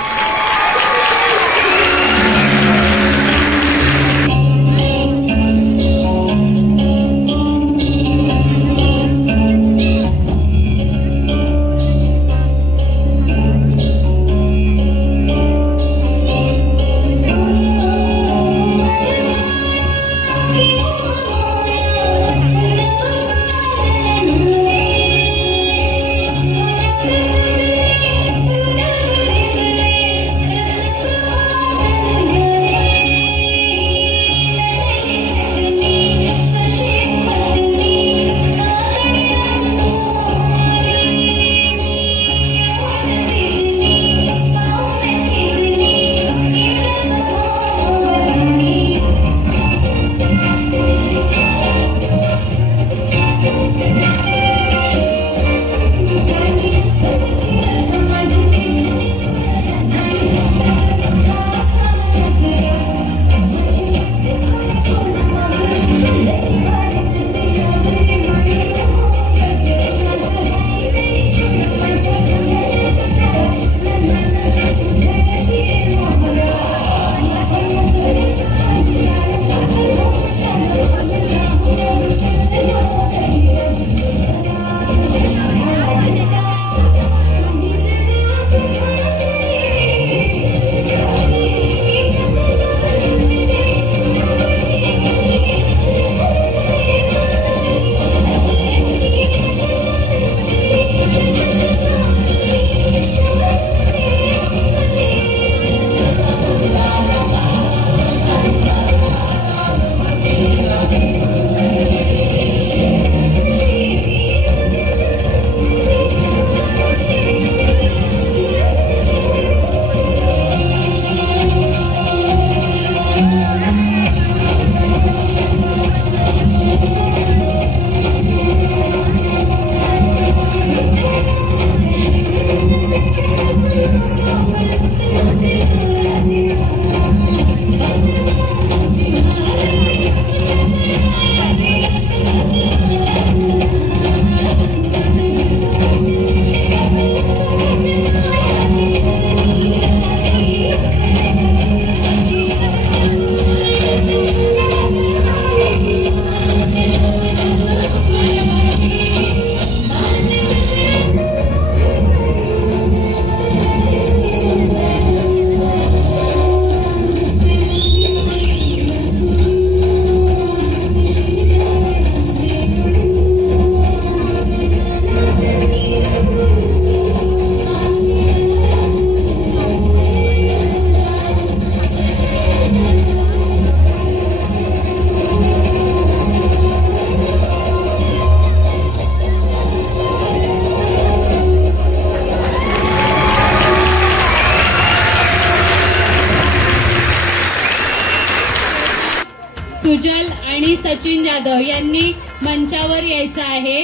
सुजल आणि सचिन जाधव यांनी मंचावर यायचं आहे.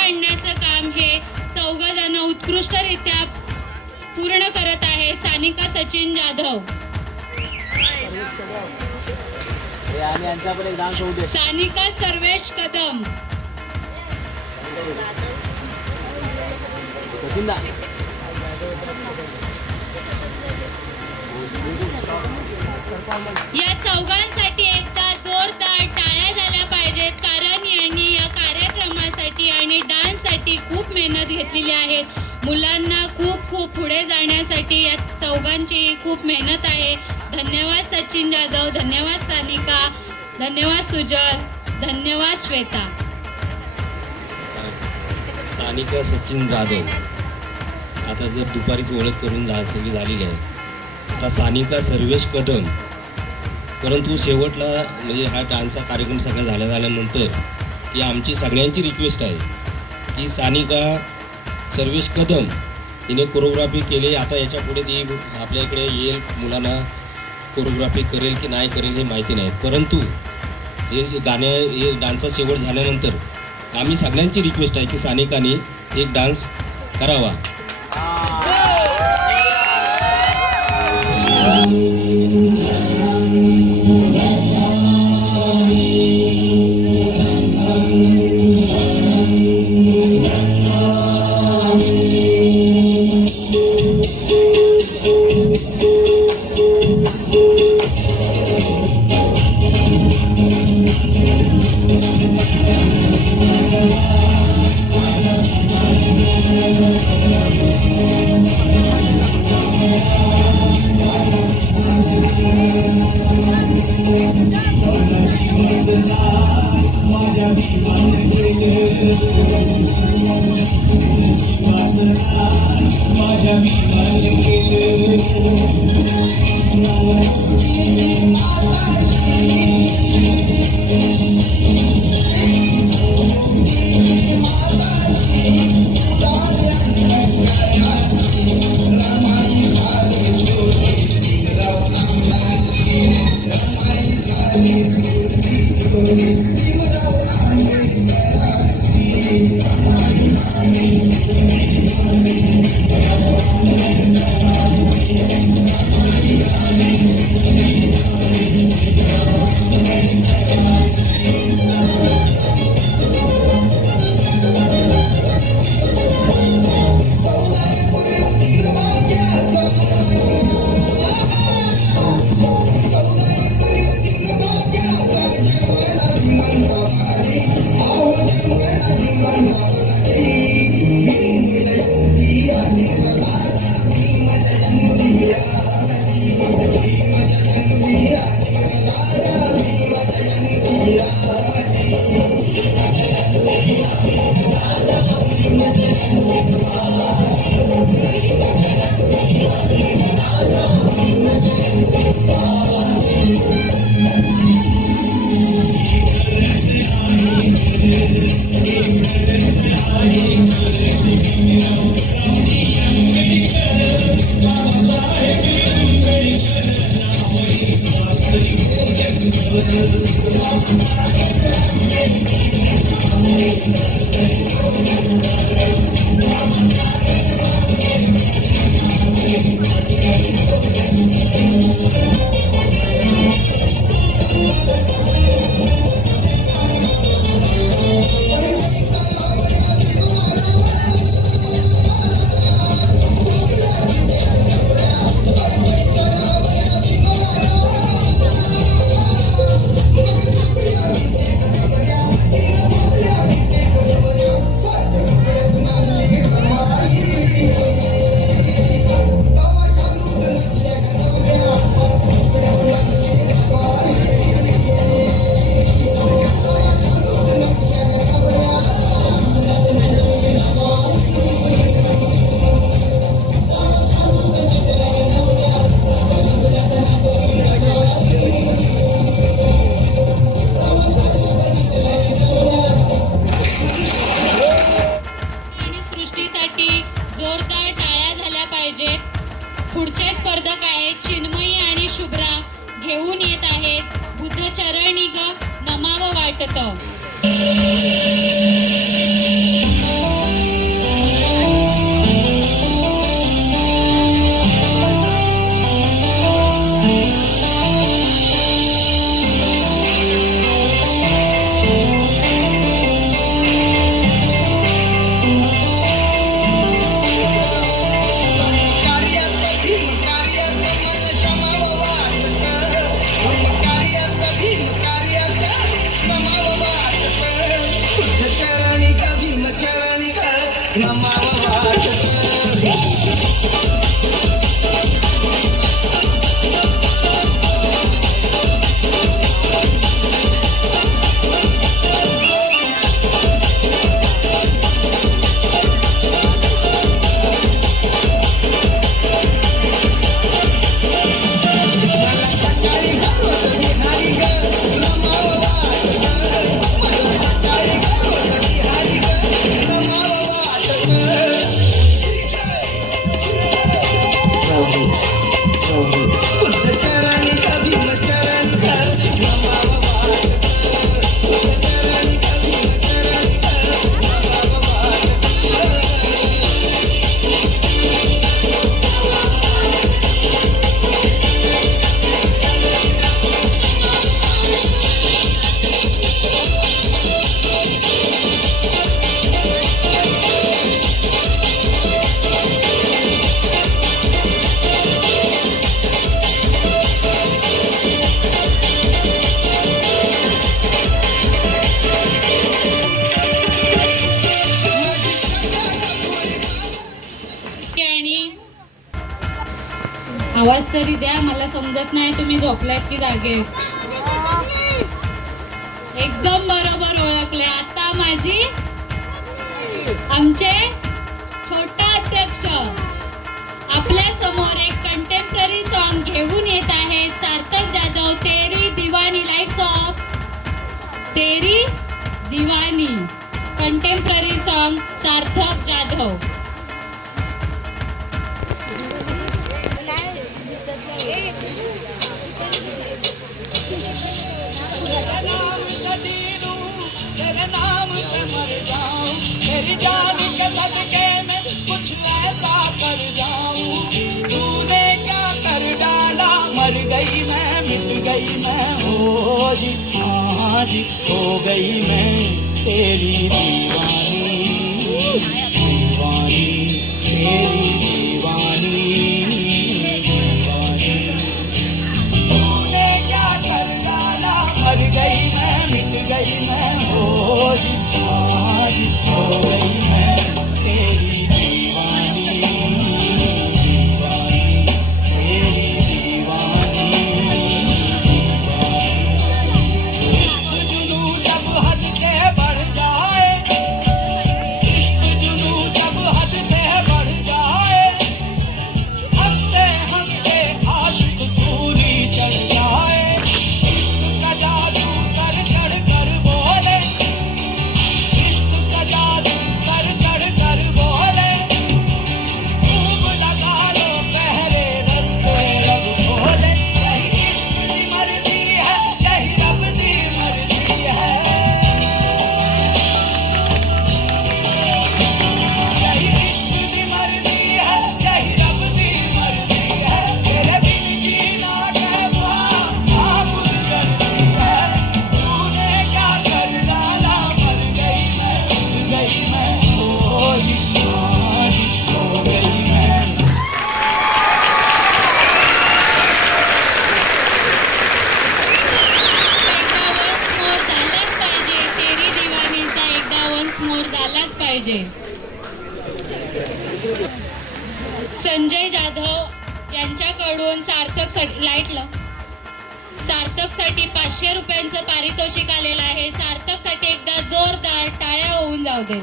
आणण्याचं काम हे चौघजण उत्कृष्टरित्या पूर्ण करत आहे. सानिका सचिन जाधव, सानिका सर्वेश कदम, या चौघांसाठी एकदा जोरदार टाळ्या झाल्या पाहिजेत, कारण यांनी या कार्यक्रमासाठी आणि डान्ससाठी खूप मेहनत घेतलेली आहे. मुलांना खूप खूप पुढे जाण्यासाठी या चौघांची खूप मेहनत आहे. धन्यवाद सचिन जाधव, धन्यवाद सानिका, धन्यवाद सुजल, धन्यवाद श्वेता. सानिका सचिन जाधव आता जर दुपारीच ओळख करून सगळी झालेली आहे. आता सानिका सर्वेश कदम, परंतु शेवटला म्हणजे हा डान्सचा कार्यक्रम सगळा झाल्यानंतर की आमची सगळ्यांची रिक्वेस्ट आहे की सानिका सर्वेश कदम हिने कोरिओग्राफी केली. आता याच्या पुढे ती आपल्या इकडे येईल, मुलांना कोरिओग्राफी करेल की नाही करेल हे माहिती नाही, परंतु हे डान्सचा शेवट झाल्यानंतर आम्ही सगळ्यांची रिक्वेस्ट आहे की सानिकाने एक डान्स करावा. आणि आवाज तरी द्या, मला समजत नाही तुम्ही झोपलात की जागे. एकदम बरोबर ओळखले. आता माझी आमचे छोटा अध्यक्ष आपल्या समोर एक कंटेम्पररी सॉन्ग घेऊन येत आहे. Sarthak Jadhav, Teri Deewani. Lights off. Teri Deewani contemporary song, Sarthak Jadhav. तेरे नाम से मर जाऊं, तेरी जान के सदके में कुछ ऐसा कर जाऊं. तूने क्या कर डाला, मर गई मैं, मिट गई मैं, हो जी हाँ जी, हो गई मैं तेरी दीवानी, दीवानी, तेरी दीवानी, दीवानी. तूने क्या कर डाला, मर गई मैं, मिट गई मैं, हो जी हाँ जी, हो गई मैं तेरी दीवानी, दीवानी, तेरी दीवानी, दीवानी. इश्क जुनून जब हद से बढ़ जाए, इश्क जुनून जब हद से बढ़ जाए, हंसते हंसते आशिक सूली चढ़ जाए. इश्क का जादू सर चढ़ कर बोले, इश्क का जादू सर चढ़ कर बोले. खूब लगा लो पहरे रस्ते रब खोले. यही इश्क की मर्जी है, यही रब की मर्जी है. यही इश्क की मर्जी है, यही रब की मर्जी है. तेरे बिन जीना कैसा आकुल करती है. तूने क्या कर डाला, मर गई मैं, मिट गई मैं, हो जी हाँ जी, हो गई मैं. एकदा वन्स मोर झालाच पाहिजे. तेरी दिवाणीचा एकदा वन्स मोर झालाच पाहिजे. संजय जाधव यांच्याकडून सार्थकसाठी लाईटला सार्थकसाठी 500 रुपयांचं पारितोषिक आलेलं आहे. सार्थकसाठी एकदा जोरदार टाळ्या होऊन जाऊ दे.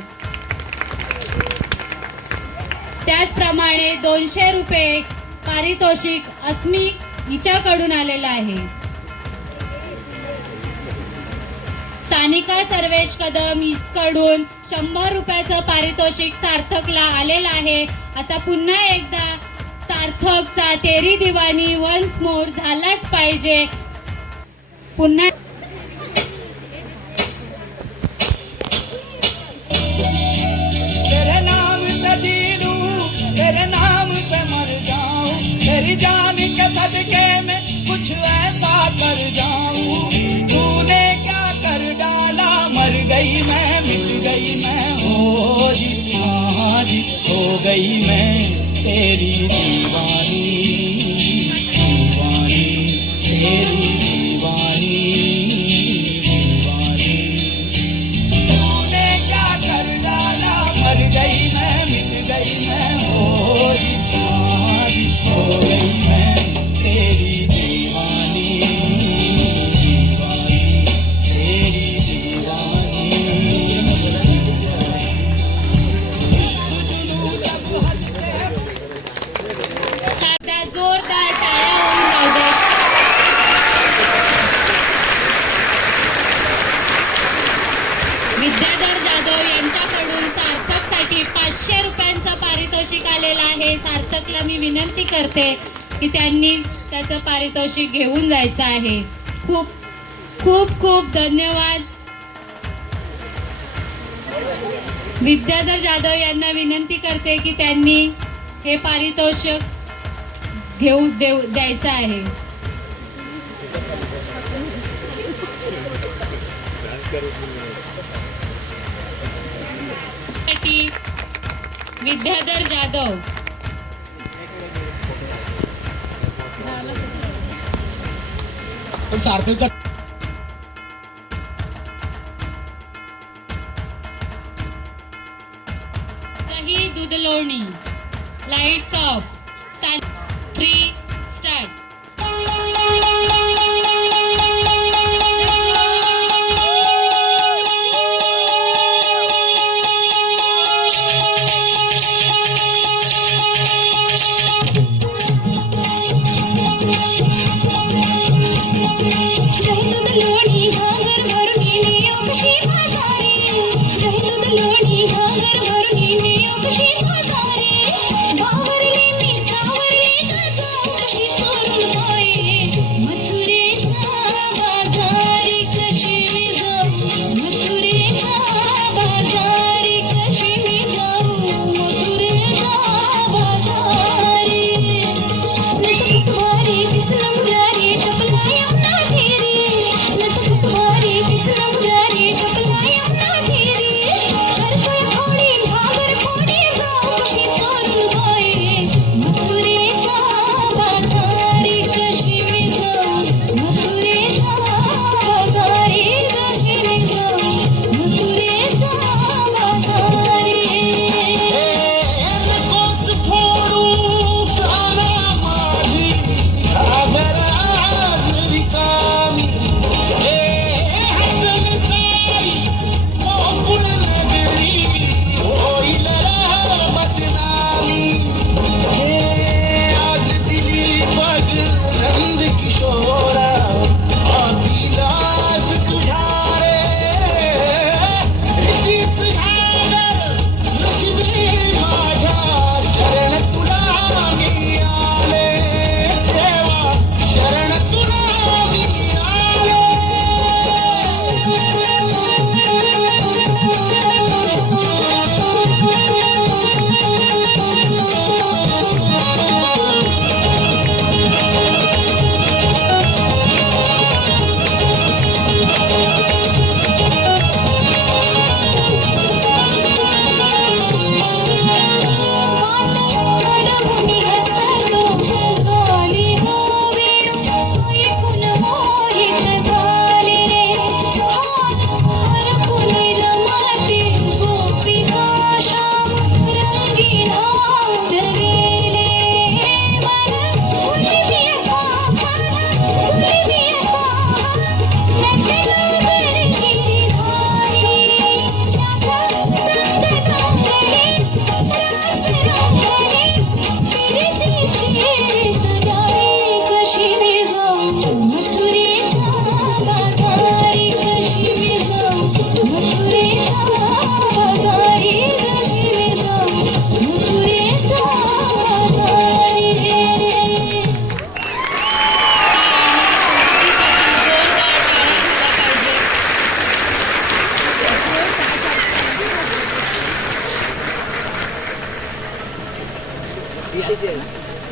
त्याचप्रमाणे 200 रुपये पारितोषिक अस्मी हिच्याकडून आलेलं आहे. सानिका सर्वेश कदम हिच्याकडून 100 रुपयाचं पारितोषिक सार्थकला आलेलं आहे. आता पुन्हा एकदा सार्थकचा तेरी दिवानी वन्स मोर झालाच पाहिजे. पुन्हा गई मैं, मिट गई मैं, हो जी हाँ जी, हो गई मैं तेरी दीवानी, दीवानी तेरी दीवानी, दीवानी। तूने क्या कर डाला, मर गई मैं, मिट गई मैं, हो जी हाँ जी, हो गई मैं तेरी दीवानी, दीवानी तेरी दीवानी। त्या जोरदार टाळ्या होऊन जाऊ दे. विद्याधर जाधव यांच्याकडून सार्थकसाठी 500 रुपयांचं पारितोषिक आलेलं आहे. सार्थकला मी विनंती करते की त्यांनी त्याचं पारितोषिक घेऊन जायचं आहे. खूप खूप खूप धन्यवाद. विद्याधर जाधव यांना विनंती करते की त्यांनी हे पारितोषिक द्यायचं आहे. विद्याधर जाधव पण सार्थकचा दही दूध लोणी. Lights of. 3 स्टार्ट. लोणी घागर भरून नेऊ कशी भासारे, दूध लोणी घागर भरून नेऊ कशी भासारे. बावरले मी सावरले का जाऊ कशी चोरून होय, मथुरेच्या बाजारी कशी मी जाऊ, मथुरेच्या बाजारी कशी मी जाऊ, मथुरेच्या बाजारी. नटकुटवारी बिसलंगारी टपला यमुना तेरी, नटकुटवारी बिसलंगारी टपला यमुना तेरी. हरकोय फोडी घागर फोडी जाऊ कशी चोरून होय, मथुरेच्या बाजारी कशी मी जाऊ, मथुरेच्या बाजारी कशी मी जाऊ, मथुरेच्या बाजारी.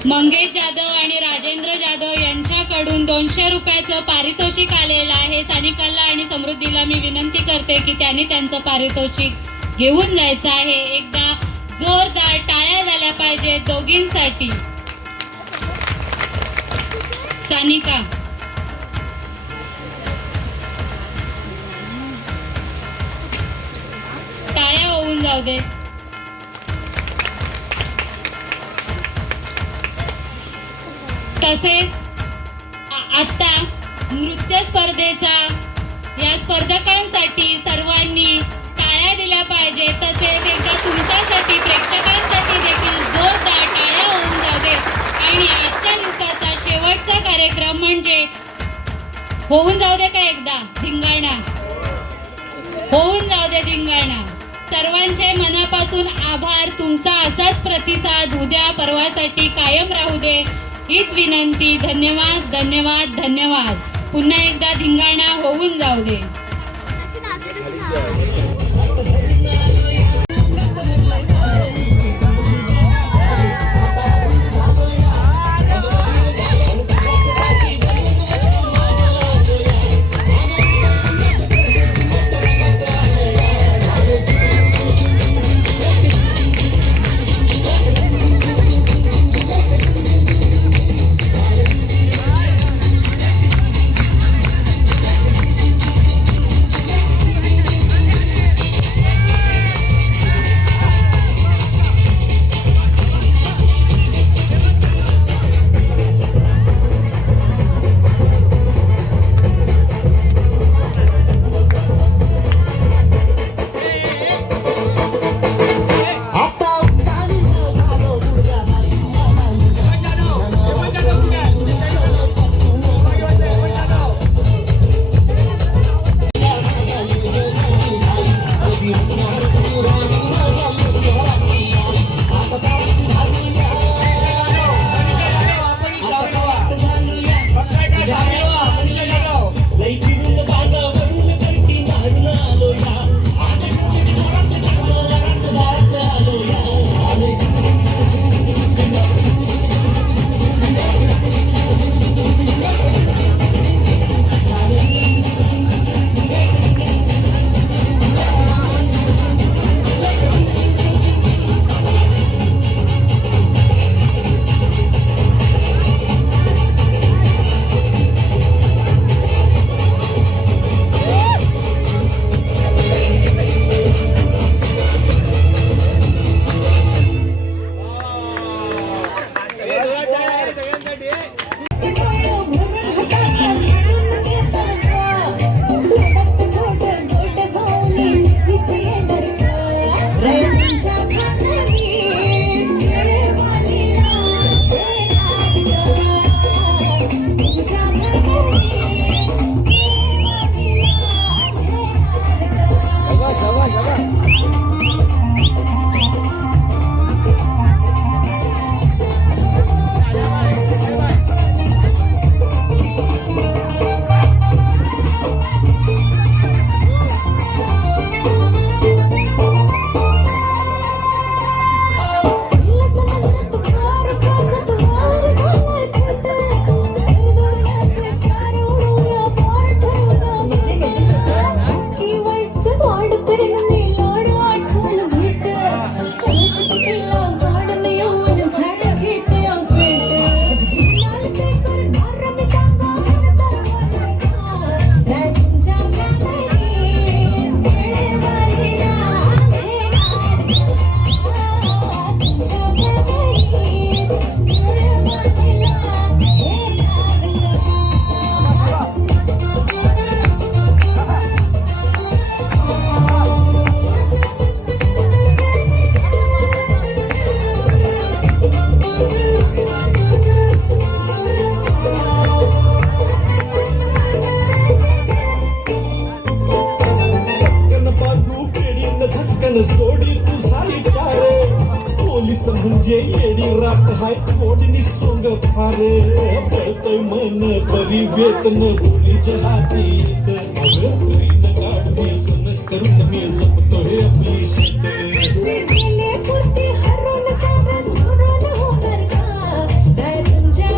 मंगेश जाधव आणि राजेंद्र जाधव यांच्याकडून कडून 200 रुपयाचं पारितोषिक आलेलं आहे. सानिकाला आणि समृद्धीला मी विनंती करते की त्यांनी त्यांचं पारितोषिक घेऊन जायचं आहे. एकदा जोरदार टाळ्या झाल्या पाहिजेत दोघींसाठी. सानिका, टाळ्या होऊन जाऊ दे. तसेच आता नृत्य स्पर्धेच्या या स्पर्धकांसाठी सर्वांनी टाळ्या दिल्या पाहिजे. तसेच एकदा तुमच्यासाठी प्रेक्षकांसाठी देखील जोरदार टाळ्या होऊन जाऊ दे. आणि आजच्या दिवसाचा शेवटचा कार्यक्रम म्हणजे होऊन जाऊ दे का एकदा धिंगाणा, होऊन जाऊ दे धिंगाणा. सर्वांचे मनापासून आभार. तुमचा असाच प्रतिसाद उद्या परवासाठी कायम राहू दे हीच विनंती. धन्यवाद, धन्यवाद, धन्यवाद. पुन्हा एकदा धिंगाणा होऊन जाऊ दे. सोडी तुझा विचार पोलीस म्हणजे येडी रात हाय थोडी सोंग फारे पळतय मन तरी वेतन पोलीच्या हातीत अगं काढवी सन करून मी जपतो हे आपली शेत हरून सारं दुरून होणार का तुमच्या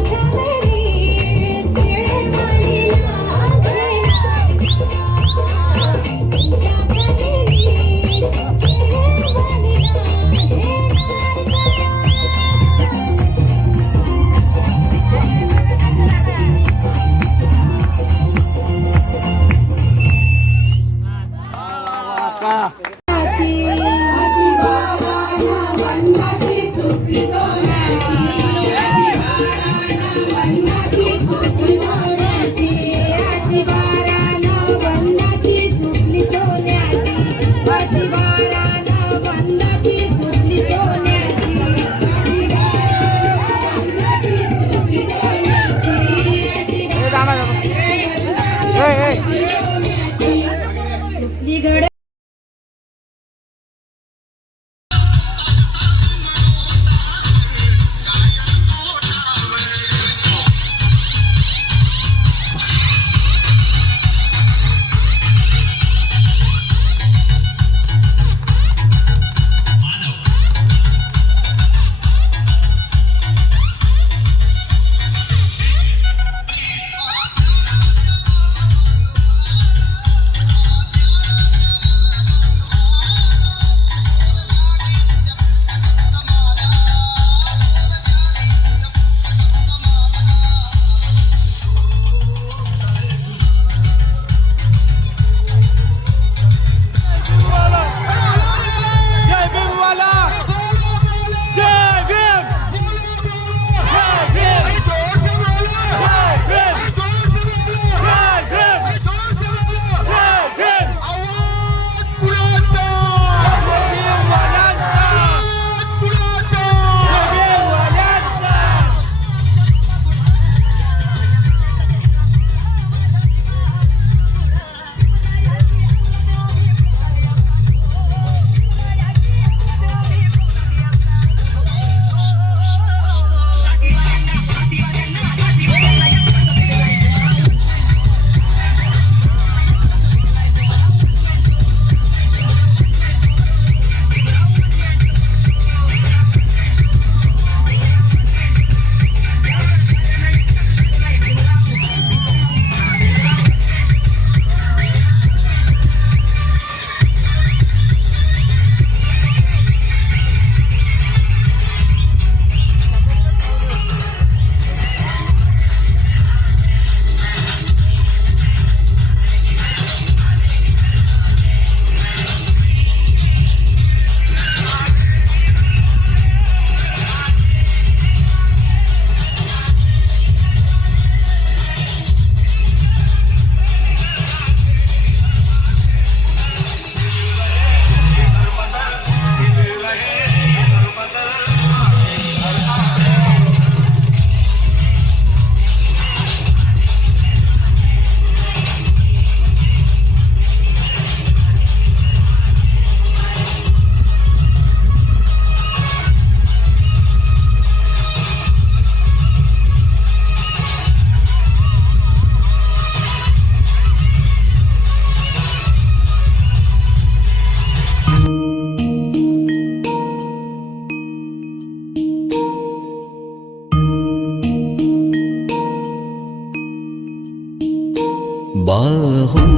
बाहुं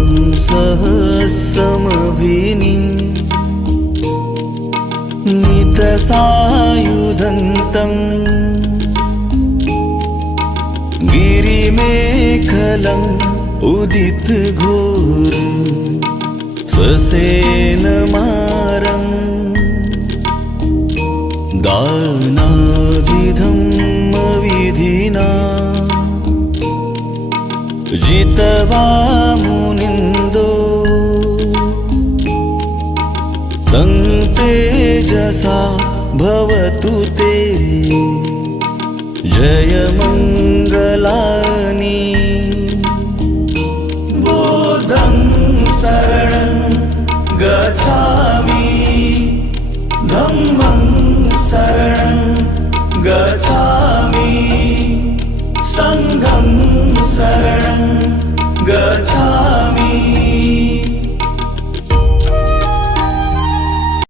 सहस्रमभिनी नितसायुधन्तम् गिरिमेखलम् उदितघोर ससेनमारम् दानादिधम्मविधिना जितवा मुनिन्दो तं तेजसा भवतु ते जयमङ्गलानि बोधं शरणं गच्छामि धम्मं शरणं गच्छामि संघं शरणं गच्छामि